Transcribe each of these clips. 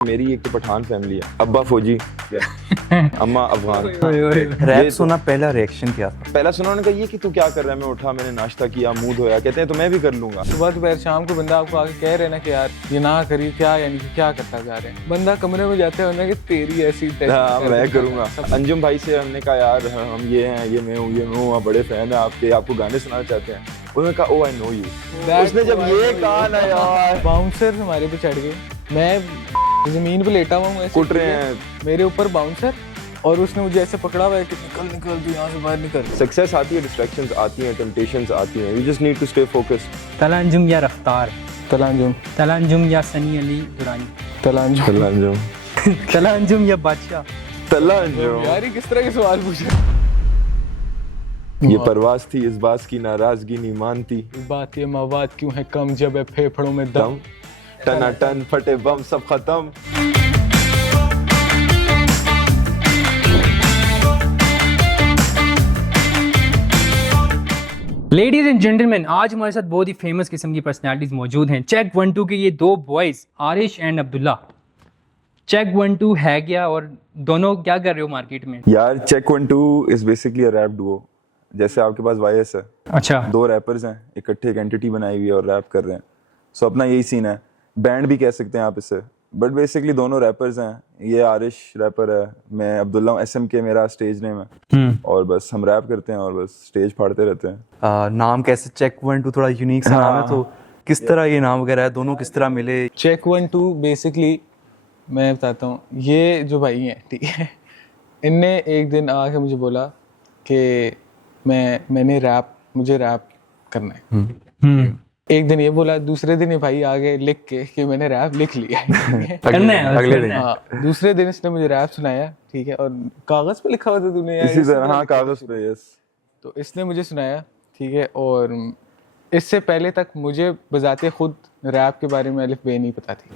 मेरी एक तो पठान फैमिली है, अब्बा फौजी, अम्मा अफगान। रैप सुना, पहला रिएक्शन क्या था? पहला सुना उन्होंने कहा ये कि तू क्या कर रहा है। मैं उठा, मैंने नाश्ता किया, मुंह धोया, कहते हैं तो मैं भी कर लूंगा। सुबह दोपहर शाम को बंदा आपको आके कह रहे ना कि यार ये ना करी, क्या यानी कि क्या करता जा रहे हैं। बंदा कमरे में जाते हैं कि तेरी ऐसी हाँ मैं करूंगा। अंजुम भाई से हमने कहा यार हम ये हैं, ये मैं हूँ, बड़े फैन है आपके, आपको गाने सुनाना चाहते हैं। उन्होंने कहा ओ आई नो यू। उसने जब ये कहा ना यार, बाउंसर हमारे पे चढ़ गए। मैं जमीन पे लेटा हुआ हूँ, ऐसे कुट रहे हैं, मेरे ऊपर बाउंसर, और उसने मुझे ऐसे पकड़ा हुआ है कि निकल तू यहाँ से बाहर निकल। सक्सेस आती है, डिस्ट्रैक्शंस आती हैं, टेम्पटेशंस आती हैं, you just need to stay focused. तलांजुम या रफ्तार, तलांजुम या सनी अली दुरानी, तलांजुम तलांजुम या बादशाह। तलांजुम। यार ये किस तरह के सवाल पूछे। ये परवाज़ थी, इस बात की नाराजगी नहीं मानती। बात ये मवाद क्यों है कम जब है फेफड़ों में दम। टना टन फटे बम सब खत्म। लेडीज एंड जेंटलमैन, आज हमारे साथ बहुत ही फेमस किस्म की पर्सनालिटीज मौजूद हैं। चेक 1-2 के ये दो boys, Arish and Abdullah. Check 1-2 है क्या, और दोनों क्या कर रहे हो मार्केट में? यार check 1-2 is basically a rap duo. जैसे आपके पास वाईएस है, अच्छा, दो रैपर्स हैं, इकट्ठे एक एंटिटी बनाई हुई है और रैप कर रहे हैं। सो अपना यही सीन है, बैंड भी कह सकते हैं आप इसे, बट बेसिकली दोनों रैपर्स हैं। ये आरिश रैपर है, मैं अब्दुल्ला हूँ, SMK मेरा स्टेज नेम है, और बस हम रैप करते हैं और बस स्टेज फाड़ते रहते हैं। नाम कैसे चेक 1-2 थोड़ा यूनिक सा नाम है, तो किस तरह ये नाम वगैरह है, दोनों किस तरह मिले? चेक 1-2 बेसिकली मैं बताता हूँ। ये जो भाई हैं, ठीक है, इनने एक दिन आके मुझे बोला कि मुझे रैप करना है। एक दिन ये बोला, दूसरे दिन ये भाई आगे लिख के कि मैंने रैप लिख लिया है। करना है अगले दिन। हाँ, दूसरे दिन इसने मुझे रैप सुनाया, ठीक है, और कागज पे लिखा हुआ था तूने यार, इसी तरह, हाँ कागज पे, यस। तो इसने मुझे सुनाया, ठीक है, और इससे पहले तक मुझे बजाते खुद रैप के बारे में अलिफ बे नहीं पता थी।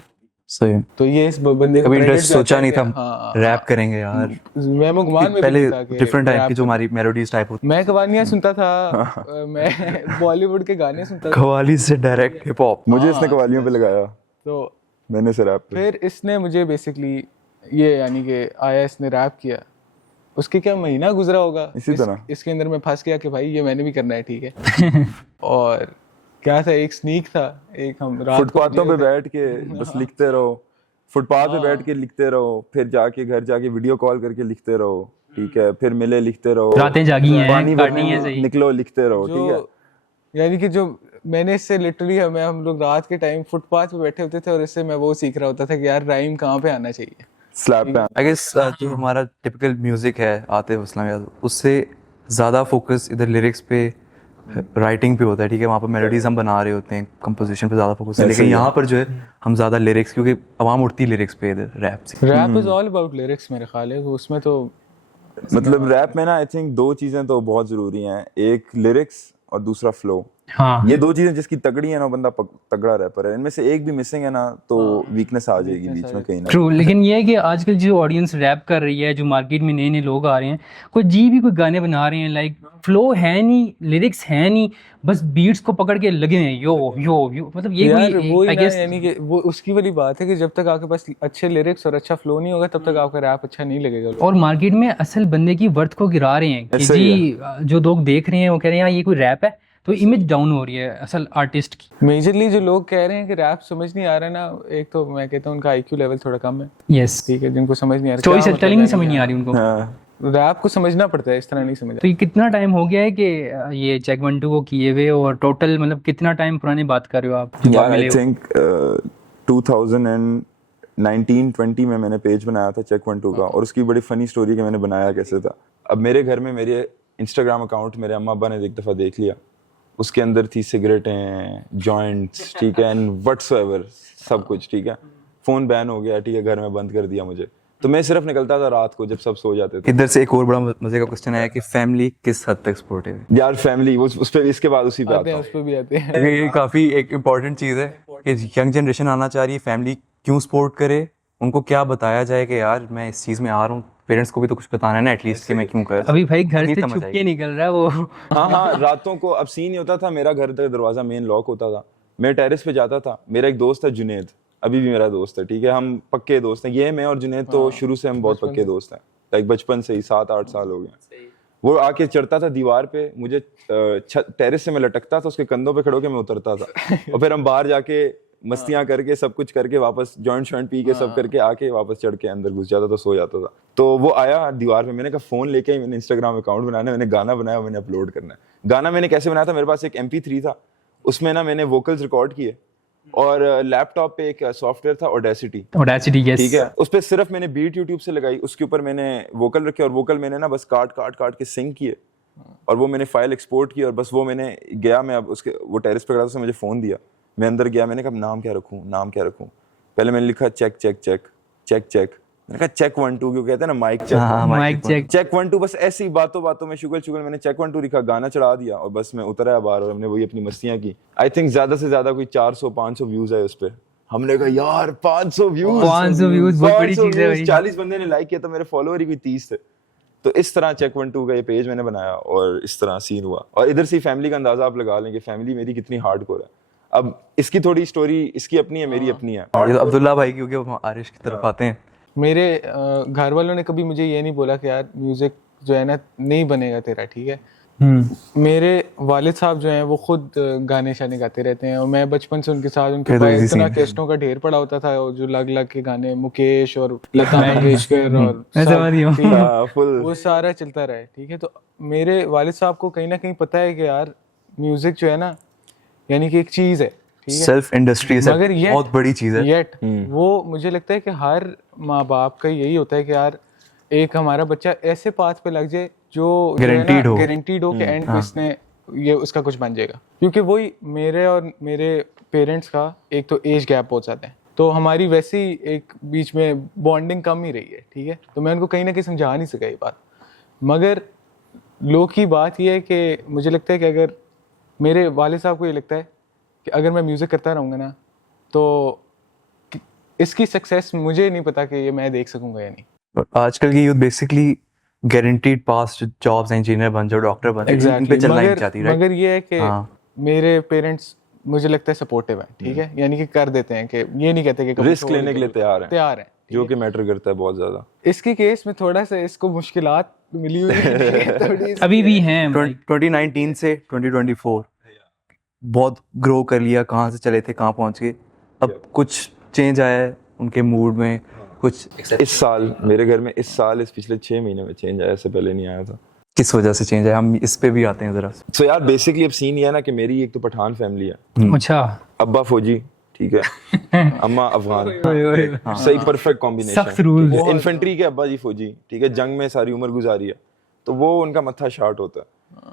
सही। तो ये इस बंदे कभी इंटरेस्ट सोचा नहीं था हाँ, रैप करेंगे यार? मैं मुगमान में पहले भी था कि डिफरेंट टाइप रैप- की जो हमारी मेलोडीज टाइप होती, मैं कवालियाँ सुनता था, मैं बॉलीवुड के गाने सुनता था। कव्वाली से डायरेक्ट हिप हॉप। मुझे इसने कवालियों पे लगाया, तो मैंने से रैप पे। फिर इसने मुझे बेसिकली ये यानी कि आया, इसने रैप किया, उसके क्या महीना गुजरा होगा, इसी तरह इसके अंदर मैं फंस गया कि भाई ये मैंने भी करना है, ठीक है। और क्या था, एक स्नीक था, एक हम रात को फुटपाथों पे बैठ के बस लिखते रहो, फुटपाथ पे बैठ के लिखते रहो, फिर जाके घर जाके वीडियो कॉल करके लिखते रहो, ठीक है, फिर मिले लिखते रहो, रातें जागी हैं, पानी काटनी भरने है, सही। निकलो लिखते रहो, ठीक है। जो यानी कि जो मैंने इससे लिटरली हम लोग रात के टाइम फुटपाथ पे बैठे होते थे, और इससे मैं वो सीख रहा होता था कि यार राइम कहाँ पे आना चाहिए। स्लैप पे आई गेस जो हमारा टिपिकल म्यूजिक है आतिफ असलम याद, उससे ज़्यादा फोकस इधर लिरिक्स पे, राइटिंग पे होता है, ठीक है, वहाँ पर मेलोडीज हम बना रहे होते हैं, कंपोजिशन पे ज़्यादा फोकस है, लेकिन यहाँ पर जो है हम ज़्यादा लिरिक्स, क्योंकि आवाम उठती लिरिक्स पे इधर रैप से। Rap is all about lyrics मेरे ख्याल है, उसमें तो मतलब रैप में ना आई थिंक दो चीजें तो बहुत जरूरी हैं, एक लिरिक्स और दूसरा फ्लो। हाँ, ये दो चीजें जिसकी तगड़ी है ना, बंदा तगड़ा रैपर है। इनमें से एक भी मिसिंग है ना तो वीकनेस आ जाएगी बीच में कहीं ना। ट्रू। लेकिन ये है कि आजकल जो ऑडियंस रैप कर रही है, जो मार्केट में नए नए लोग आ रहे हैं, कोई गाने बना रहे हैं, लाइक फ्लो है नहीं, लिरिक्स है नहीं, बस बीट्स को पकड़ के लगे हैं यो यो यो, मतलब ये यार कोई वो आई गेस यानी कि वो उसकी वाली बात है कि जब तक आपके पास अच्छे लिरिक्स और अच्छा फ्लो नहीं होगा, तब तक आपका रैप अच्छा नहीं लगेगा। और मार्केट में असल बंदे की वर्थ को गिरा रहे हैं कि ऐसा ही जी जो लोग देख रहे हैं वो कह रहे हैं यार ये कोई रैप है, तो इमेज डाउन हो रही है असल आर्टिस्ट की। मेजरली जो लोग कह रहे हैं कि रैप समझ नहीं आ रहा है ना, एक तो मैं कहता हूँ उनका IQ लेवल थोड़ा कम है, यस, ठीक है, जिनको समझ नहीं आ रहा स्टोरी क्या टेलिंग मतलब समझ नहीं आ रही उनको। हाँ। रैप को समझना पड़ता है, इस तरह नहीं समझ। तो ये कितना टाइम हो गया है कि ये चेक 1-2 को किए हुए, और टोटल मतलब कितना टाइम पुरानी बात कर रहे हो आप? यार आई थिंक 2019-20 में मैंने पेज बनाया था चेक 1-2 का, और उसकी बड़ी फनी स्टोरी कि मैंने बनाया कैसे था। अब मेरे घर में मेरे इंस्टाग्राम अकाउंट मेरे अम्मा अब्बा ने एक दफ़ा देख लिया, उसके अंदर थी सिगरेटें, जॉइंट्स, ठीक है, एंड व्हाट्सएवर सब कुछ, ठीक है। फ़ोन बैन हो गया, ठीक है, घर में बंद कर दिया मुझे। तो मैं सिर्फ निकलता था रात को जब सब सो जाते थे। इधर से एक और बड़ा मजे का क्वेश्चन आया कि फैमिली किस हद तक सपोर्टिव है? यार फैमिली उस पे, इसके बाद उसी पे आते आता हैं, हूँ। उस पर भी आते हैं। ये काफ़ी एक इम्पॉर्टेंट चीज़ है कि यंग जनरेशन आना चाह रही है, फैमिली क्यों सपोर्ट करे, उनको क्या बताया जाए कि यार मैं इस चीज़ में आ रहा हूँ, पेरेंट्स को भी तो कुछ बताना है ना एटलीस्ट कि मैं क्यों कर। अभी भाई घर नहीं से समझ छुप आएगी। के निकल रहा है वो। हाँ रातों को अब सीन ही होता था, मेरा घर का दरवाजा मेन लॉक होता था, मैं टेरेस पे जाता था, मेरा एक दोस्त था जुनेद, अभी भी मेरा दोस्त है, ठीक है, हम पक्के दोस्त हैं। ये मैं और जुनैद तो शुरू से हम बहुत पक्के दोस्त हैं, लाइक बचपन से ही 7-8 साल हो गए। वो आके चढ़ता था दीवार पे, मुझे टेरेस से मैं लटकता था, उसके कंधों पे खड़ो के मैं उतरता था और फिर हम बाहर जाके मस्तियां करके सब कुछ करके वापस जॉइंट शॉइंट पी के सब करके आके वापस चढ़ के अंदर घुस जाता था, सो जाता था। तो वो आया दीवार पे, मैंने कहा फोन लेके ही मैंने इंस्टाग्राम अकाउंट बनाना है, मैंने गाना बनाया, मैंने अपलोड करना है। गाना मैंने कैसे बनाया था, मेरे पास एक MP3 था, उसमें ना मैंने वोकल्स रिकॉर्ड किए और लैपटॉप पे एक सॉफ्टवेयर था ऑडेसिटी, यस। ठीक है, उस पे सिर्फ मैंने बीट यूट्यूब से लगाई, उसके ऊपर मैंने वोकल रखे और वोकल मैंने ना बस काट के सिंग किए और वो मैंने फाइल एक्सपोर्ट की और बस वो मैंने गया, मैं अब उसके वो टेरेस पे खड़ा था, उसने मुझे फोन दिया, मैं अंदर गया, मैंने कहा नाम क्या रखूं। पहले मैंने लिखा चेक, मैंने कहा चेक 1 2, क्यों कहते हैं ना माइक चेक, चेक 1 2, बस ऐसी बातों में शुगल मैंने चेक 1 2 लिखा, गाना चढ़ा दिया और बस मैं उतरा बाहर और हमने वही अपनी मस्तियां की। आई थिंक ज्यादा से ज्यादा कोई 400-500 व्यूज आए उस पे। हमने कहा यार 500 व्यूज बहुत बड़ी चीज है भाई। 40 बंदे ने लाइक किया, तो मेरे फॉलोअर ही कोई 30 थे। तो इस तरह चेक 1 2 का ये पेज मैंने बनाया और इस तरह सीन हुआ। और इधर से फैमिली का अंदाजा आप लगा लें कि फैमिली मेरी कितनी हार्डकोर है। अब इसकी थोड़ी स्टोरी इसकी अपनी है, मेरी अपनी है। ये तो अब्दुल्ला भाई क्योंकि वो आरिश की तरफ आते हैं। मेरे घर वालों ने कभी मुझे ये नहीं बोला कि यार म्यूजिक जो है ना नहीं बनेगा तेरा, ठीक है। मेरे वालिद साहब जो हैं वो खुद गाने शाने गाते रहते हैं और मैं बचपन से उनके साथ, उनके पास इतना कैसेटों का ढेर पड़ा होता था, जो लग के गाने मुकेश और लता मंगेशकर और वो सारा चलता रहे, ठीक है। तो मेरे वालिद साहब को कहीं ना कहीं पता है कि यार म्यूजिक जो है ना यानी कि एक चीज है, ठीक है, सेल्फ इंडस्ट्री है, मगर बहुत बड़ी चीज है। येट वो मुझे लगता है कि हर माँ बाप का यही होता है कि यार एक हमारा बच्चा ऐसे पाथ पे लग जाए जो गारंटीड हो कि एंड में इसने ये उसका कुछ बन जाएगा। क्योंकि वही मेरे और मेरे पेरेंट्स का एक तो एज गैप बहुत ज़्यादा है, तो हमारी वैसी एक बीच में बॉन्डिंग कम ही रही है, ठीक है। तो मैं उनको कहीं ना कहीं समझा नहीं सका ये बात। मगर लोग की बात ये है कि मुझे लगता है कि अगर मेरे वाले साहब को ये लगता है कि अगर मैं म्यूज़िक करता रहूँगा ना तो इसकी सक्सेस मुझे नहीं पता कि ये मैं देख सकूँगा या नहीं। आजकल की यूथ बेसिकली गारंटीड पास जॉब्स, इंजीनियर बन जाओ, डॉक्टर बन जाओ, इन पे चलना ही चाहती है। मगर ये है कि मेरे पेरेंट्स मुझे लगता है सपोर्टिव हैं, ठीक है, यानी कि कर देते हैं कि ये नहीं कहते कि रिस्क लेने के लिए तैयार हैं, जो कि मैटर करता है बहुत ज्यादा। इसके केस में थोड़ा सा इसको मुश्किलात मिली हुई है अभी भी हैं। 2019 से 2024 बहुत ग्रो कर लिया, कहाँ से चले थे कहाँ पहुँच गए। अब कुछ चेंज आया है उनके मूड में, कुछ इस साल मेरे घर में इस पिछले 6 महीने में चेंज आया, इससे पहले नहीं आया था। किस वजह से चेंज आया, हम इस पे भी आते हैं जरा। सो यार बेसिकली अब सीन ये है ना कि मेरी एक तो पठान फैमिली है, अच्छा, अब्बा फौजी, ठीक है, अम्मा अफगान, सही परफेक्ट कॉम्बिनेशन। सख्त रूल, इन्फेंट्री के अब्बा जी फौजी, ठीक है, जंग में सारी उम्र गुजारी है, तो वो उनका मत्था शार्ट होता है,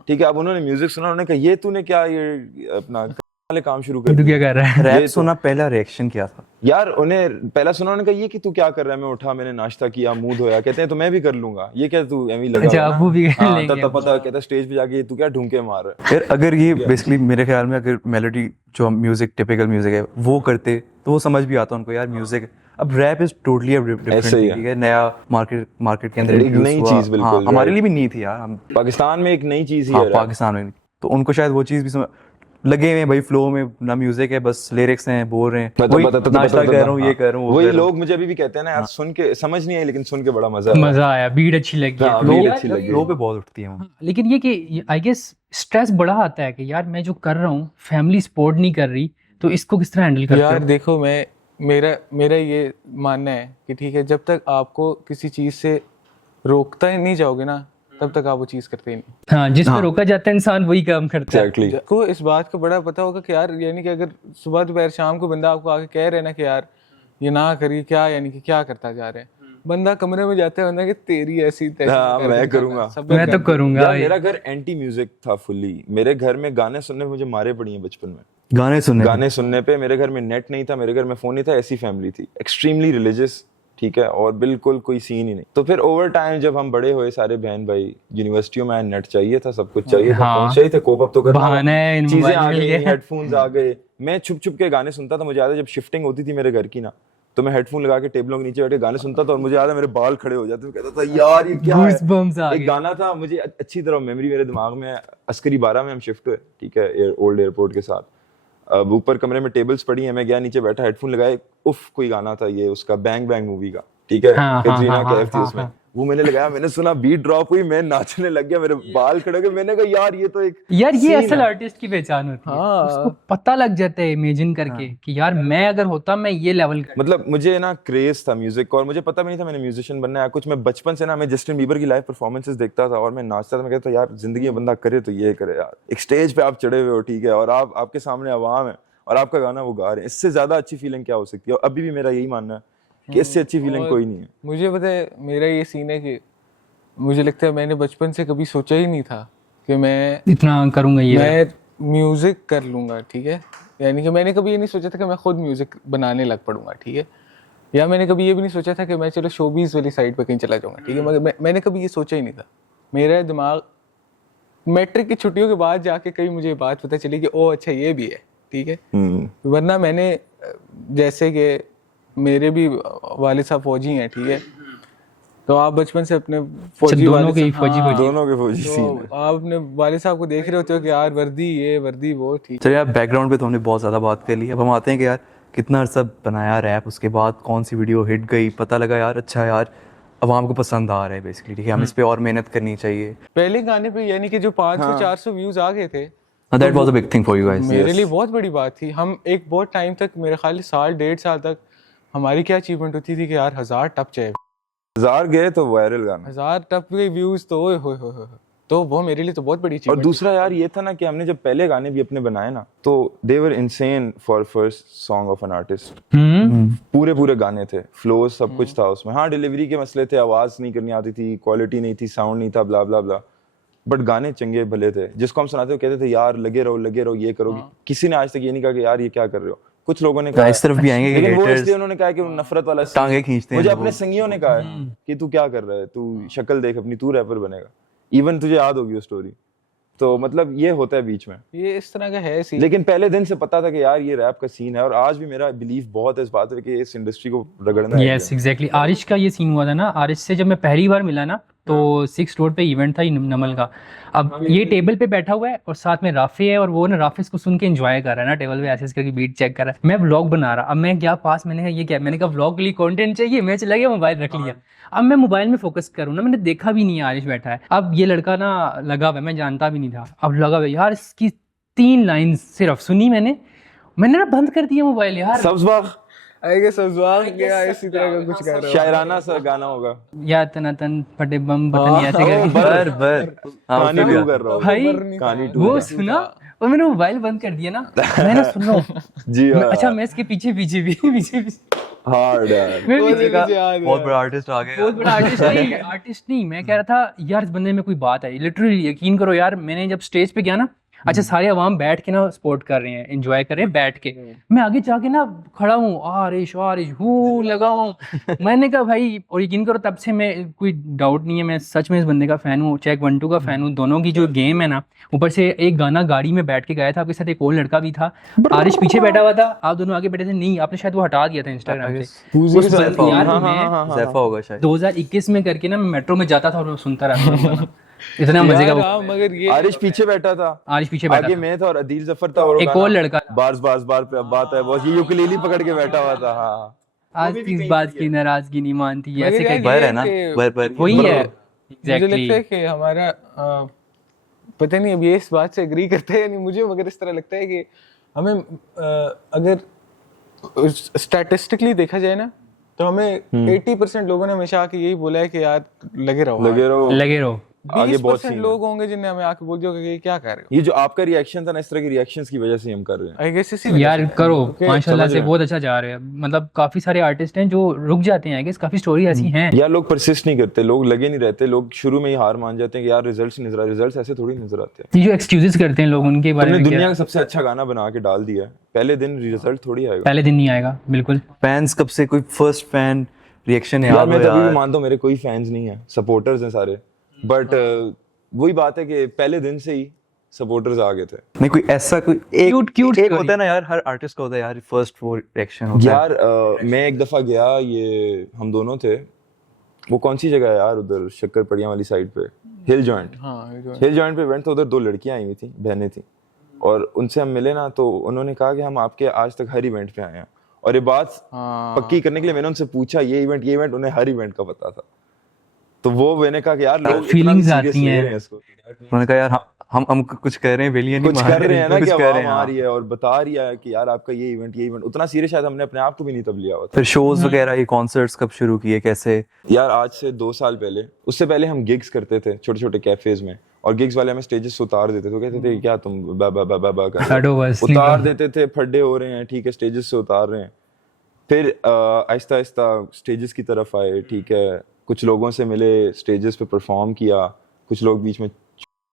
ठीक है। अब उन्होंने म्यूजिक सुना, उन्होंने कहा ये तूने क्या ये अपना वाले काम शुरू कर तू क्या कर रहा है। रैप सुना, पहला रिएक्शन क्या था यार? उन्हें पहला सुना, उन्होंने कहा ये कि तू क्या कर रहा है। मैं उठा, मैंने नाश्ता किया, मुंह धोया, कहते हैं तो मैं भी कर लूंगा, ये क्या तू एवी लगा। अच्छा, वो भी कर लेंगे। तब पता कहता स्टेज पे जाके तू क्या ढूंढके मार रहा है। फिर अगर ये बेसिकली मेरे ख्याल में अगर मेलोडी जो म्यूजिक टिपिकल म्यूजिक है वो करते तो वो समझ भी आता उनको यार म्यूजिक। अब रैप इज टोटली डिफरेंट, ठीक है, नया मार्केट के अंदर एक नई चीज बिल्कुल। हमारे लिए भी नहीं थी यार, हम पाकिस्तान में एक नई चीज ही है पाकिस्तान में, तो उनको शायद वो चीज भी लगे हुए भाई, फ्लो में ना म्यूजिक है, बस लिरिक्स हैं, बोल रहे हैं, नाश्ता कर रहा हूँ, ये कर रहा हूँ। वही लोग मुझे अभी भी कहते हैं ना यार, सुन के समझ नहीं आई लेकिन सुन के बड़ा मजा आया, बीट अच्छी लगी, लो पे बहुत उठती है। लेकिन ये कि आई गेस स्ट्रेस बड़ा आता है कि यार मैं जो कर रहा हूँ फैमिली सपोर्ट नहीं कर रही, तो इसको किस तरह हैंडल करते हो? यार देखो, मेरा ये मानना है कि ठीक है, जब तक आपको किसी चीज से रोकता ही नहीं जाओगे ना तब तक आप वो चीज करते ही नहीं। हाँ, जिस पर रोका जाता है इंसान वही काम करता है। को इस बात का बड़ा पता होगा कि यार यानी कि अगर सुबह दोपहर शाम को बंदा आपको आके कह रहे हैं ना कि यार ये ना करिए, क्या यानी कि क्या करता जा रहे हैं, बंदा कमरे में जाते हैं, बंदा कि तेरी ऐसी मैं करूंगा, मैं तो करूंगा। मेरा घर एंटी म्यूजिक था फुल्ली। मेरे घर में गाने सुनने में मुझे मारे पड़ी हैं बचपन में। गाने सुनने पे मेरे घर में नेट नहीं था, मेरे घर में फोन नहीं था, ऐसी फैमिली थी, एक्सट्रीमली रिलीजियस, ठीक है, और बिल्कुल कोई सीन ही नहीं। तो फिर ओवर टाइम जब हम बड़े हुए सारे बहन भाई, यूनिवर्सिटियों में नेट चाहिए था, सब कुछ चाहिए था, फोन चाहिए थे, कोप अप तो करना, चीजें आ गई, हेडफोन्स आ गए। मैं छुप छुप के गाने सुनता था। मुझे याद है जब शिफ्टिंग होती थी मेरे घर की ना, तो मैं हेडफोन लगा के टेबलों के नीचे बैठ के गाने सुनता था और मुझे याद है मेरे बाल खड़े हो जाते थे। कहता था यार ये क्या है। एक गाना था, मुझे अच्छी तरह मेमोरी मेरे दिमाग में, अस्करी 12 में हम शिफ्ट हुए, ठीक है, ओल्ड एयरपोर्ट के साथ। अब ऊपर कमरे में टेबल्स पड़ी हैं, मैं गया नीचे बैठा, हेडफोन लगाए, उफ कोई गाना था ये उसका बैंग बैंग मूवी का, ठीक है, हाँ, कैटरीना हाँ, कैफ थी हाँ, उसमें, हाँ। वो मैंने लगाया, मैंने सुना, बीट ड्रॉप हुई, मैं नाचने लग गया, मेरे बाल खड़े हो गए, मैंने कहा यार ये तो एक यार ये scene असल है। आर्टिस्ट की पहचान होती है, हाँ। उसको पता लग जाता है इमेजिन करके कि यार मैं अगर होता मैं ये लेवल कर। मतलब मुझे ना क्रेज था म्यूजिक का, और मुझे पता भी नहीं था मैंने म्यूजिशियन बनना है कुछ। मैं बचपन से ना, मैं जस्टिन बीबर की लाइव परफॉर्मेंसेस देखता था और मैं नाचता था, मैं कहता था यार जिंदगी में बंदा करे तो ये करे यार। एक स्टेज पे आप चढ़े हुए हो, ठीक है, और आप आपके सामने आवाम है और आपका गाना वो गा रहे हैं, इससे ज्यादा अच्छी फीलिंग क्या हो सकती है? और अभी भी मेरा यही मानना है कि इससे अच्छी फीलिंग और कोई नहीं है। मुझे पता है मेरा ये सीन है कि मुझे लगता है मैंने बचपन से कभी सोचा ही नहीं था कि मैं इतना करूंगा ये। म्यूजिक कर लूंगा, ठीक है। यानी कि मैंने कभी ये नहीं सोचा था कि मैं खुद म्यूजिक बनाने लग पड़ूंगा, ठीक है। या मैंने कभी ये भी नहीं सोचा था कि मैं चलो शोबीज वाली साइड पे कहीं चला जाऊंगा, ठीक है। मगर मैंने कभी ये सोचा ही नहीं था। मेरा दिमाग मैट्रिक की छुट्टियों के बाद जाके कहीं मुझे ये बात पता चली कि ओ अच्छा ये भी है, ठीक है। वरना मैंने जैसे कि मेरे भी वालिद साहब फौजी हैं, ठीक है। तो आप बचपन से अपने फौजी दोनों वालिद के ही साहब- फौजी हाँ, फौजी। दोनों के फौजी सीन है। तो आप अपने वालिद साहब को देख रहे होते हो कि यार वर्दी ये वर्दी वो, ठीक। चलिए, आप बैकग्राउंड पे तो हमने बहुत ज़्यादा बात कर ली। अब हम आते हैं कि यार कितना अर्सा बनाया रैप, उसके बाद कौन सी वीडियो हिट गई, पता लगा यार अच्छा यार अवाम को पसंद आ रहा है बेसिकली, ठीक है, हम इस पे और मेहनत करनी चाहिए। पहले गाने पे यानी कि जो 500-400 व्यूज आ गए थे, that was a big thing for you guys. मेरे लिए बहुत बड़ी बात थी। हम एक बहुत टाइम तक, मेरे ख्याल से साल 1.5 साल तक हमारी क्या अचीवमेंट होती थी कि यार 1000 टप चाहिए, 1000 गए तो वायरल गाना। 1000 टप के व्यूज, तो ओए होए होए होए। तो वो मेरे लिए तो बहुत बड़ी और अचीवमेंट। दूसरा यार ये था ना कि हमने जब पहले गाने भी अपने बनाए ना, तो they were insane for first song of an artist. पूरे पूरे गाने थे, फ्लो सब कुछ था उसमें। हाँ डिलीवरी के मसले थे, आवाज नहीं करनी आती थी, क्वालिटी नहीं थी, साउंड नहीं था, ब्ला ब्ला ब्ला, बट गाने चंगे भले थे। जिसको हम सुनाते हो कहते थे यार लगे रहो ये करो। किसी ने आज तक ये नहीं कहा कि यार ये क्या कर रहे हो। कुछ लोगों ने कहा, इस तरफ भी आएंगे कि लेकिन वो haters इसलिए उन्होंने कहा कि वो नफरत वाला scene। टांगे खींचते हैं मुझे लोगों। अपने संगियों ने कहा है कि तू क्या कर रहा है, तू शक्ल देख अपनी, तू रैपर बनेगा। इवन तुझे याद होगी वो स्टोरी। तो मतलब ये होता है बीच में। ये इस तरह का है सी। लेकिन पहले दिन से पता था कि यार ये रैप का सीन है, और आज भी मेरा बिलीफ बहुत है इस बात पे कि इस इंडस्ट्री को रगड़ना है। Yes exactly. आरिश का ये सीन हुआ था ना, आरिश से जब मैं पहली बार मिला ना, तो 6 रोड पे इवेंट था नमल का। अब ये टेबल पे बैठा हुआ है और साथ में राफी है, और वो ना राफी इसको सुन के एंजॉय कर रहा है ना, टेबल पे ऐसे करके बीट चेक कर रहा है। मैं व्लॉग बना रहा, अब मैं क्या पास, मैंने कहा ये क्या, मैंने कहा व्लॉग के लिए कंटेंट चाहिए, मैं चला गया मोबाइल रख लिया। अब मैं मोबाइल में फोकस करूँ ना, मैंने देखा भी नहीं है आरिश बैठा है। अब ये लड़का ना लगा हुआ है, मैं जानता भी नहीं था, अब लगा हुआ है यार, इसकी 3 लाइन सिर्फ सुनी मैंने ना बंद कर दिया मोबाइल यार। सब्ज़बाग आई गेस सब्ज़बाग क्या इसी तरह का कुछ कर रहा है। शायराना सा गाना होगा। या तना तन फटे बम बटन ऐसे करके बर कहानी टू कर रहा हूँ। भाई कहानी टू वो सुना और मैंने मोबाइल बंद कर दिया ना, मैंने सुन रहा हूँ। जी हाँ। अच्छा मैं इसके पीछे पीछे भी पीछे हार्ड यार। मैं मुझे पीछे मुझे याद है। बहुत बड़ा आर्टिस्ट आ गया। बहुत बड़ा आर्टिस्ट नहीं, मैं कह रहा था यार इस बंदे में कोई बात है। लिटरली यकीन करो यार, मैंने जब स्टेज पे गया ना, अच्छा सारे अवाम बैठ के ना सपोर्ट कर रहे हैं, एंजॉय कर रहे हैं बैठ के, मैं आगे जाके ना खड़ा हूँ, आरिश हूँ लगा हूँ। मैंने कहा भाई, और यकीन करो तब से मैं, कोई डाउट नहीं है, मैं सच में इस बंदे का फैन हूँ, चेक 1-2 का फैन हूँ। दोनों की जो गेम है ना, ऊपर से एक गाना गाड़ी में बैठ के गाया था, आपके साथ एक और लड़का भी था, आरिश पीछे बैठा हुआ था, आप दोनों आगे बैठे थे। नहीं आपने शायद वो हटा दिया था इंस्टाग्राम से उस यार मैं जैफा होगा शायद। 2021 में करके ना, मैं मेट्रो में जाता था और सुनता रहता था गाना। इतना मजे का वो। हाँ, मगर ये आरिश पीछे बैठा था, आरिश पीछे बैठा आगे था। मैं था और अदील जफर था, और एक और लड़का था। बार्स पे अब बात है बॉस, ये यूकेलेली पकड़ के बैठा हुआ था। हाँ आज किस बात की नाराजगी नहीं मानती, मगर ऐसे यार करके बर ये है ना, कि- बर वही है मुझे लगता है एग्जैक्टली। कि हमारा पता नहीं अब ये इस बात से एग्री करते हैं या नहीं मुझे, मगर इस तरह लगता है कि हमें अगर स्टैटिस्टिकली देखा जाए ना, तो हमें 80% लोगों ने हमेशा आके यही बोला है कि यार लगे रहो। लगे रहो। आगे बहुत 20% सीन लोग होंगे जिन्हें हमें आके बोल दिया कि ये क्या कर रहे हो। ये जो आपका रिएक्शन था ना, इस तरह के रिएक्शंस की वजह से हम कर रहे हैं। आई गेस इसी यार करो माशाल्लाह समझ से रहे बहुत अच्छा जा रहे हैं। मतलब काफी सारे आर्टिस्ट हैं जो रुक जाते हैं, आई गेस काफी स्टोरी ऐसी हैं। यार लोग परसिस्ट नहीं करते, लोग लगे नहीं रहते, लोग शुरू में ही हार मान जाते हैं कि यार रिजल्ट्स नहीं नजर, रिजल्ट्स ऐसे थोड़ी नजर आते हैं। ये जो एक्सक्यूजेस करते हैं लोग, उनके बारे तुमने में दुनिया क्या? का सबसे अच्छा गाना बना के डाल दिया है, पहले दिन रिजल्ट थोड़ी आएगा। पहले दिन नहीं आएगा बिल्कुल। फैंस कब से, कोई फर्स्ट फैन रिएक्शन यार याद मैं हो तभी भी यार? मानता हूँ मेरे कोई फैंस नहीं है, सपोर्टर्स हैं सारे, बट वही बात है कि पहले दिन से ही सपोर्टर्स आ गए थे। नहीं कोई ऐसा कोई एक Cute एक story। होता है ना यार, हर आर्टिस्ट का होता है यार, फर्स्ट वो रिएक्शन होता है। यार मैं एक दफा गया, ये हम दोनों थे, वो कौन सी जगह है यार उधर शक्कर पड़ियां वाली साइड पे, हिल जॉइंट। हाँ ये जो हिल जॉइंट पे इवेंट था, उधर 2 लड़कियां आई हुई थी, बहनें थी, और उनसे हम मिले ना, तो उन्होंने कहा कि हम आपके आज तक हर इवेंट पे आए हैं, और ये बात पक्की करने के लिए मैंने उनसे पूछा ये इवेंट, उन्हें हर इवेंट का पता था। तो वो मैंने कहा कि यार लोग फीलिंग्स इतना आती सीरियस ले हैं। रहे हैं इसको। उन्होंने कहा यार हम कुछ कर रहे हैं, विलियन कुछ कर रहे हैं ना, कुछ कि कर रहे आवाम हैं, आ हाँ। रही है और बता रही है कि यार आपका ये इवेंट उतना सीरियस शायद हमने अपने आप को भी नहीं तब लिया हुआ था। फिर शोज वगैरह, ये कॉन्सर्ट्स कब शुरू किए, कैसे? यार आज से 2 साल पहले, उससे पहले हम गिग्स करते थे छोटे छोटे कैफेज में, और गिग्स वाले हमें स्टेजेस से उतार देते थे। तो कहते थे क्या तुम बा बा बा बा बा कर रहे हो? हटो बस, उतार निकलो। देते थे, फड्डे हो रहे हैं, ठीक है, स्टेजेस से उतार रहे हैं। फिर आहिस्ता आहिस्ता स्टेजेस की तरफ आए, ठीक है, कुछ लोगों से मिले, स्टेजेस पे परफॉर्म किया, कुछ लोग बीच में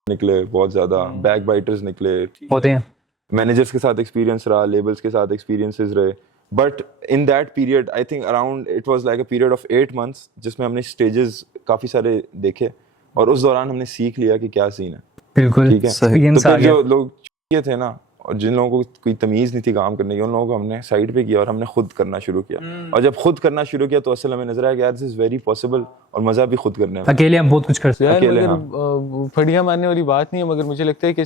निकले, बहुत ज्यादा बैक बाइटर्स निकले, होते हैं। मैनेजर्स के साथ एक्सपीरियंस रहा, लेबल्स के साथ एक्सपीरियंसेस रहे। But in that period I think around it was like a period of 8 months जिसमें हमने स्टेजेस काफी सारे देखे, और उस दौरान हमने सीख लिया कि क्या सीन है। बिल्कुल, ठीक है, तो एक्सपीरियंस आ फिर गया। जो लोग ये थे ना, और जिन लोगों को कोई तमीज नहीं थी काम करने की, उन लोगों को हमने साइड पे किया और हमने खुद करना शुरू किया। और जब खुद करना शुरू किया तो असल हमें नजर आया कि यार दिस इज वेरी पॉसिबल, और मजा भी खुद करने में। अकेले हम बहुत कुछ कर सकते हैं। यार अकेले, मगर फड़िया मारने वाली बात नहीं है, मगर मुझे लगता है कि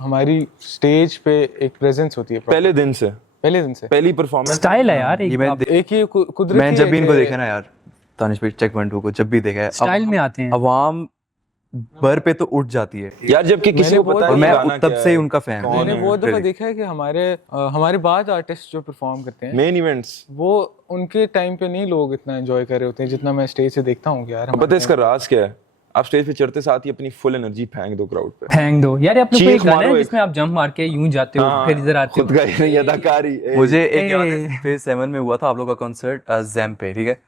हमारी स्टेज पे एक प्रेजेंस होती है पहले दिन से, पहले दिन से। पहली परफॉर्मेंस स्टाइल है यार, ये मैं एक ये कुदरती मैं जब भी है इनको कि- देखा ना यार, तानिश भाई चेक 1-2 को जब भी देखा है, स्टाइल में आते हैं। अवाम भर पे तो उठ जाती है, यार, जबकि किसी को पता और नहीं मैं गाना तब क्या से ही है, उनका फैन हूं। मैंने वो दफा देखा है कि हमारे बाद आर्टिस्ट जो परफॉर्म करते हैं, मेन इवेंट्स। वो उनके टाइम पे नहीं लोग इतना एंजॉय कर रहे होते हैं जितना मैं स्टेज से देखता हूँ कि यार पता है इसका राज क्या है? आप स्टेज पे चढ़ते साथ ही अपनी फुल एनर्जी फेंक दो क्राउड पे। फेंक दो यार, आप लोग को चीख एक गाना मारो है एक। जिसमें आप जंप मार के यूं जाते हो, हाँ, फिर इधर आते हो। खुद का ही नहीं, अदाकारी। मुझे एक याद है, फेज 7 में हुआ था आप लोग का कॉन्सर्ट जैम पे, ठीक है,